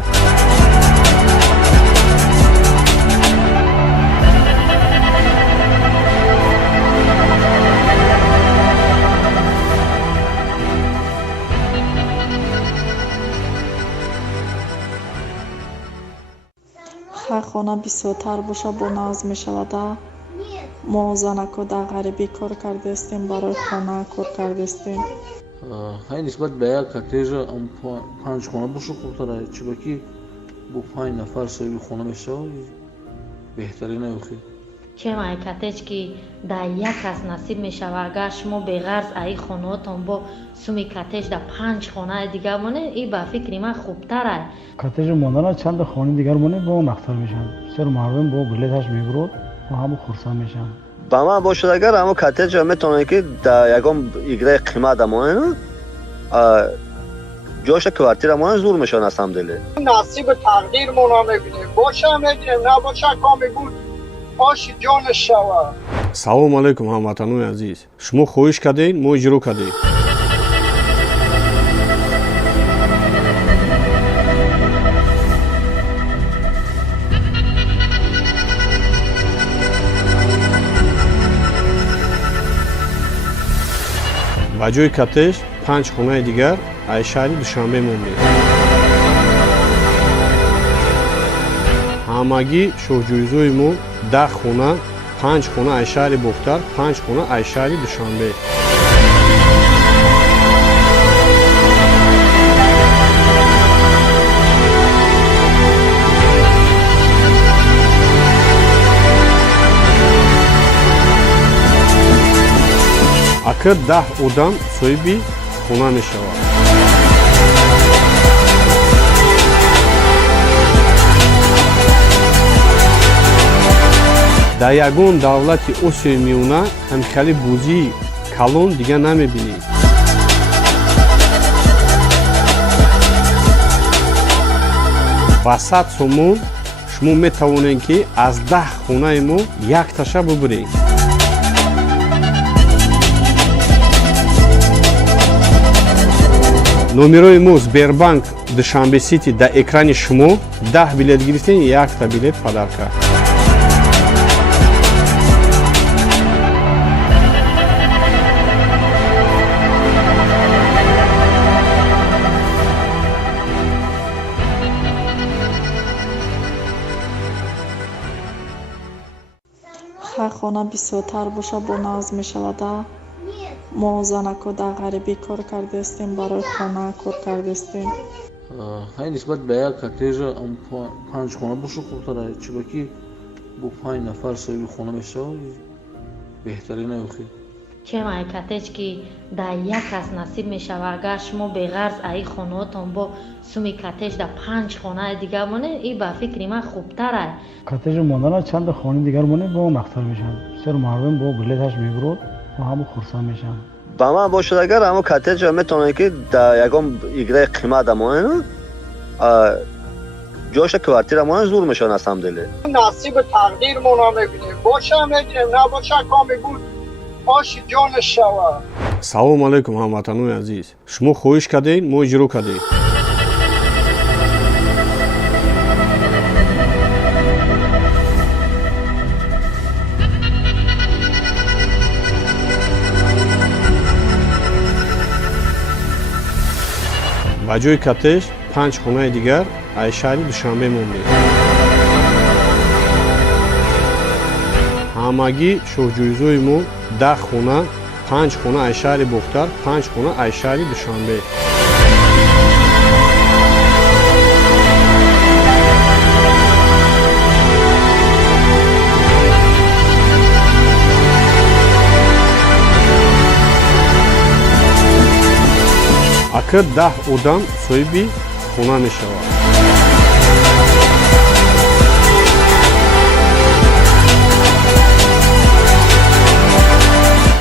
ҳар хона бисёртар боша бо назм мешавада. мо занако дар ғарибӣ кор кардастем, барои хона кор кардастем. ҳай нисбат ба як коттеҷа 5 хона боша хурдтара чиба ки бо 5 нафар соҳиби хона мешавад беҳтарина ёхи чем ай коттеҷ ки дар як кас насиб мешава. агар шумо беғарз аи хонаотон бо суми коттеҷ дар 5 хонаи дигар монед, ин ба фикри ман хубтар ай. коттеҷ мондана чанд хони дигар монед бо он ахтар мешавад. бисёр мардум бо билеташ мебурад ва ҳамон хурсанд мешаванд. ба ман бошад агар ҳамо коттеҷа метавонед ки дар ягон играи қимат амонед ҷоша квартира монед зур мешавад на самом деле. نصیب تقدیرمون میبینیم باشه میگیریم نباشه کامی بود آش جان شوا. салому алайкум ҳамватанони азиз, шумо хоҳиш кардед мо иҷро кардем. ба ҷои коттеҷ 5 хонаи дигар аз шаҳри душанбе мондем. ҳамагӣ шоҳҷӯизои мо 10 хона, 5 хона аз шаҳри бохтар, 5 хона аз шаҳри душанбе. акр 10 одам соҳиби хона мешавад. дар ягон давлати осиёи миёна ҳамикали бозии калон дигар намебинед. ба 100 сомон шумо метавонед ки аз 10 хонаи мо якташа бубуред. номерои мо Сбербанк Душанбе Сити дар экрани шумо. 10 билет гирифтен, якта билет падарка. хона бисёртар боша бо назм мешавада. мо занако дар ғарибӣ кор кардастем, барои хона кор кардастем. ҳай нисбат ба як коттеҷа панҷ хона боша хубтар аст, чиба ки бо 5 нафар соҳиби хона мешавад беҳтарин аёхи. чем ай коттеҷ ки дар як кас насиб мешава, агар шумо беғарз аи хонаотон бо суми коттеҷ дар 5 хонаи дигар монед, ин ба фикри ман хубтар аст. коттеҷ мондана чанд хонаи дигар монед бо он ахтар мешавад. бисёр мардум бо билеташ мебурад ва ҳама хурсанд мешаванд. ба ман бошад агар ҳамо коттеҷа метавонед ки дар ягон играи қимат дамонед ҷоша квартира монед зур мешавад на самом деле. نصیب تقدیرمون رو میبینیم باشه میگیم نباشه کامی بود آشی جان شوا. салому алайкум ҳамватанони азиз, шумо хоҳиш кардед мо иҷро кардем. ба ҷои коттеҷ 5 хонаи дигар аз шаҳри душанбе мондем. ҳамагӣ шоҳҷӯизои мо 10 хона, 5 хона аз шаҳри бохтар, 5 хона аз шаҳри душанбе. акр 10 одам соҳиби хона мешавад.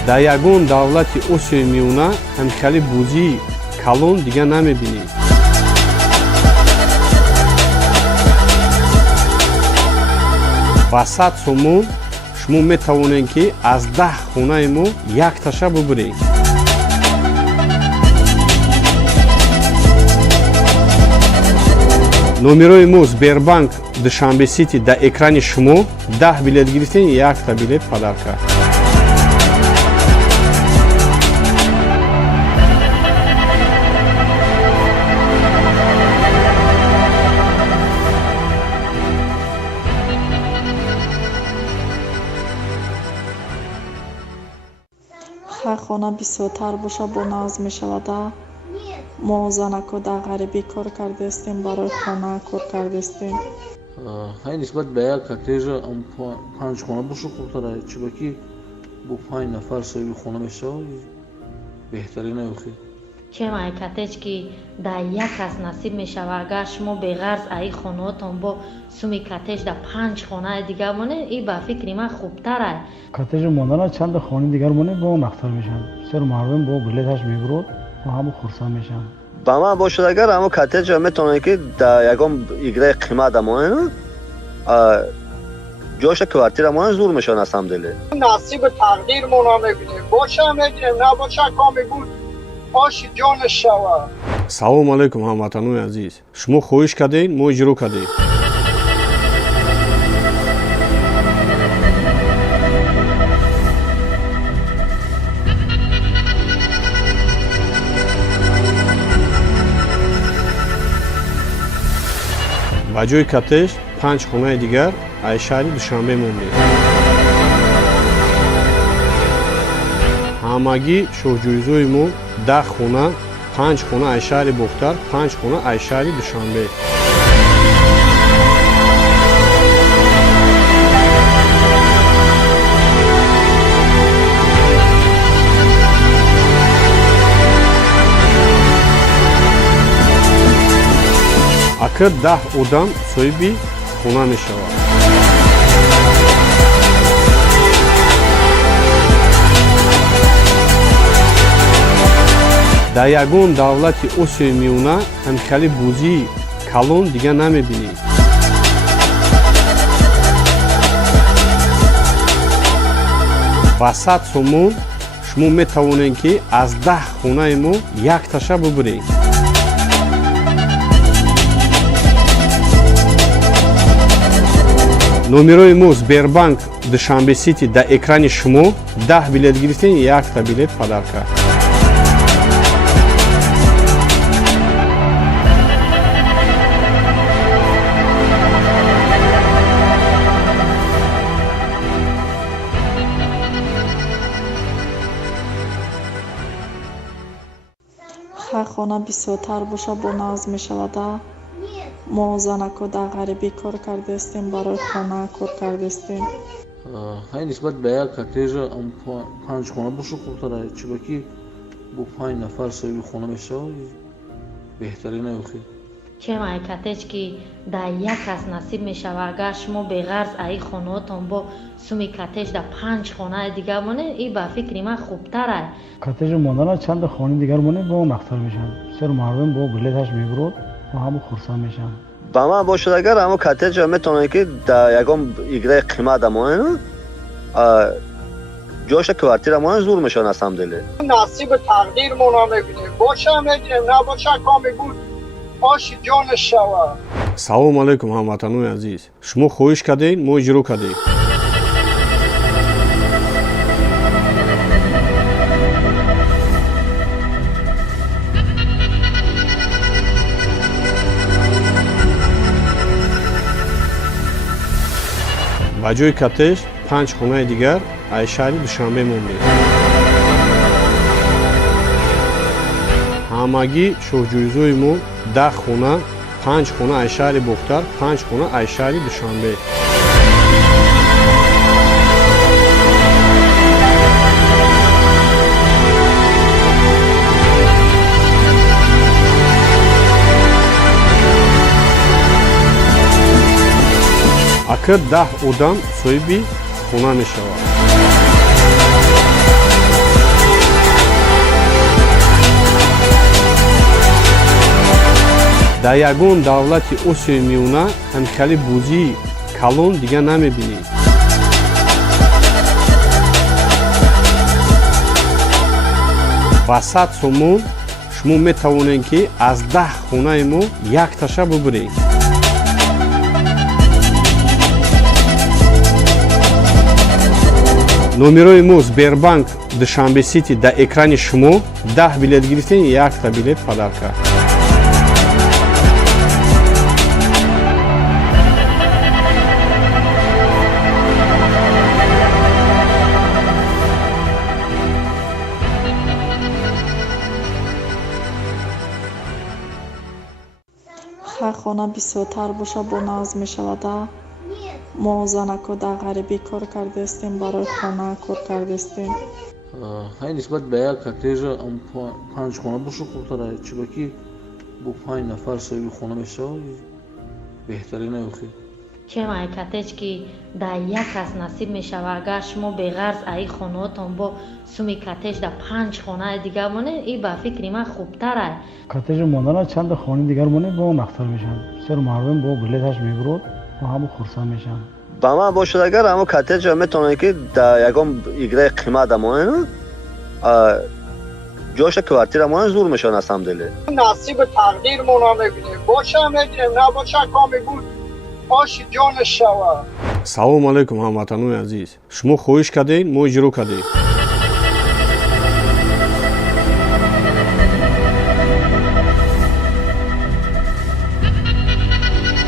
дар ягон давлати осиёи миёна ҳамикали бозии калон дигар намебинем. ба 100 сомон шумо метавонед ки аз 10 хонаи мо якташа бубуред. номерои мо Сбербанк Душанбе Сити дар экрани шумо 10 билет гирифтен, 1 билет падарка. ҳар хона бисёртар боша бо назм мешавада. мо занако дар ғарибӣ кор кардастем, барои хона кор кардастем. ҳай нисбат ба як коттеҷа 5 хона боша хубтар аст, чиба ки бо 5 нафар соҳиби хона мешавад беҳтарин аёхи. чем ай коттеҷ ки дар як кас насиб мешава, агар шумо беғарз аи хонаотон бо суми коттеҷ дар 5 хонаи дигар монед, ин ба фикри ман хубтар аст. коттеҷ мондана чанд хонаи дигар монед бо он ахтар мешавад. бисёр мардум бо билеташ мебурад ва ҳама хурсанд мешаванд. ба ман бошад агар ҳамо коттеҷа метавонед ки дар ягон играи қимат дамонед ҷоша квартира монед зур мешавад на самом деле. نصیب تقدیرمون رو میبینیم باشه میگیم نباشه کامی بود آشی جان شوا. салому алайкум ҳамватанони азиз, шумо хоҳиш кардед мо иҷро кардем. ба ҷои коттеҷ 5 хонаи дигар аз шаҳри душанбе мондем. ҳамагӣ шоҳҷӯизои мо 10 хона, 5 хона аз шаҳри бохтар, 5 хона аз шаҳри душанбе. акр 10 одам соҳиби хона мешавад. дар ягон давлати осиёи миёна ҳамикали бозии калон дигар намебинем. ба 100 сомон шумо метавонед ки аз 10 хонаи мо якташа бубуред. номерои мо Сбербанк Душанбе Сити дар экрани шумо 10 билет гирифтен, 1 билет падарка. ҳар хона бисёртар боша бо назм мешавада. мо занако дар ғарибӣ кор кардастем, барои хона кор кардастем. ҳай нисбат ба як коттеҷа панҷхона боша хубтара, чиба ки бо 5 нафар соҳиби хона мешавад беҳтарина ёхи. чем ай коттедж ки дар як кас насиб мешава, агар шумо беғарз аи хонаотон бо суми коттедж дар 5 хонаи дигар монед, ин ба фикри ман хубтар ай. коттеҷ мондан чанд хонаи дигар монед бо он ахтар мешавад. бисёр мардум бо билеташ мебурад ва ҳамо хурсанд мешаванд. ба ман бошад агар ҳамо коттеҷа метавонад ки дар ягон играи қимат амонад ҷоша квартира монад зур мешавад аз ҳамдиле. نصیب تقدیرمون رو میبینیم باشه میگیریم نباشه کامی بود آشی جان شوا. салому алайкум ҳамватанони азиз, шумо хоҳиш кардед, мо иҷро кардем. ба ҷои коттеҷ 5 хонаи дигар аз шаҳри душанбе мондем. ҳамагӣ шоҳҷӯизои мо 10 хона, 5 хона аз шаҳри бохтар, 5 хона аз шаҳри душанбе. акр 10 одам соҳиби хона мешавад. дар ягон давлати осиёи миёна ҳамикали бозии калон дигар намебинед. ба 100 сомон шумо метавонед ки аз 10 хонаи мо якташа бубуред. номерои мо Сбербанк Душанбе Сити дар экрани шумо 10 билет гирифтен, 1 билет падарка. ҳар хона бисёртар боша бо назм мешавада. мо занако дар ғарибӣ кор кардастем, барои хона кор кардастем. ҳай нисбат ба як коттеҷа 5 хона боша хубтара, чиба ки бо 5 нафар соҳиби хона мешавад беҳтарина ёхи. чем ай коттеҷ ки дар як кас насиб мешава, агар шумо беғарз аи хонаотон бо суми коттеҷ дар 5 хонаи дигар монед, ин ба фикри ман хубтар ай. коттеҷ мондан чанд хонаи дигар монед бо он ахтар мешавад. бисёр мардум бо билеташ мебурад ва ҳамо хурсанд мешаванд. ба ман бошад агар ҳамо коттеҷа метавонад ки дар ягон играи қимат амонад ҷоша квартира монад зур мешавад аз ҳамдиле. نصیب تقدیرمون رو میبینیم باشه میگیریم نباشه کامی بود آشی جان شوا. салому алайкум ҳамватанони азиз, шумо хоҳиш кардед, мо иҷро кардем.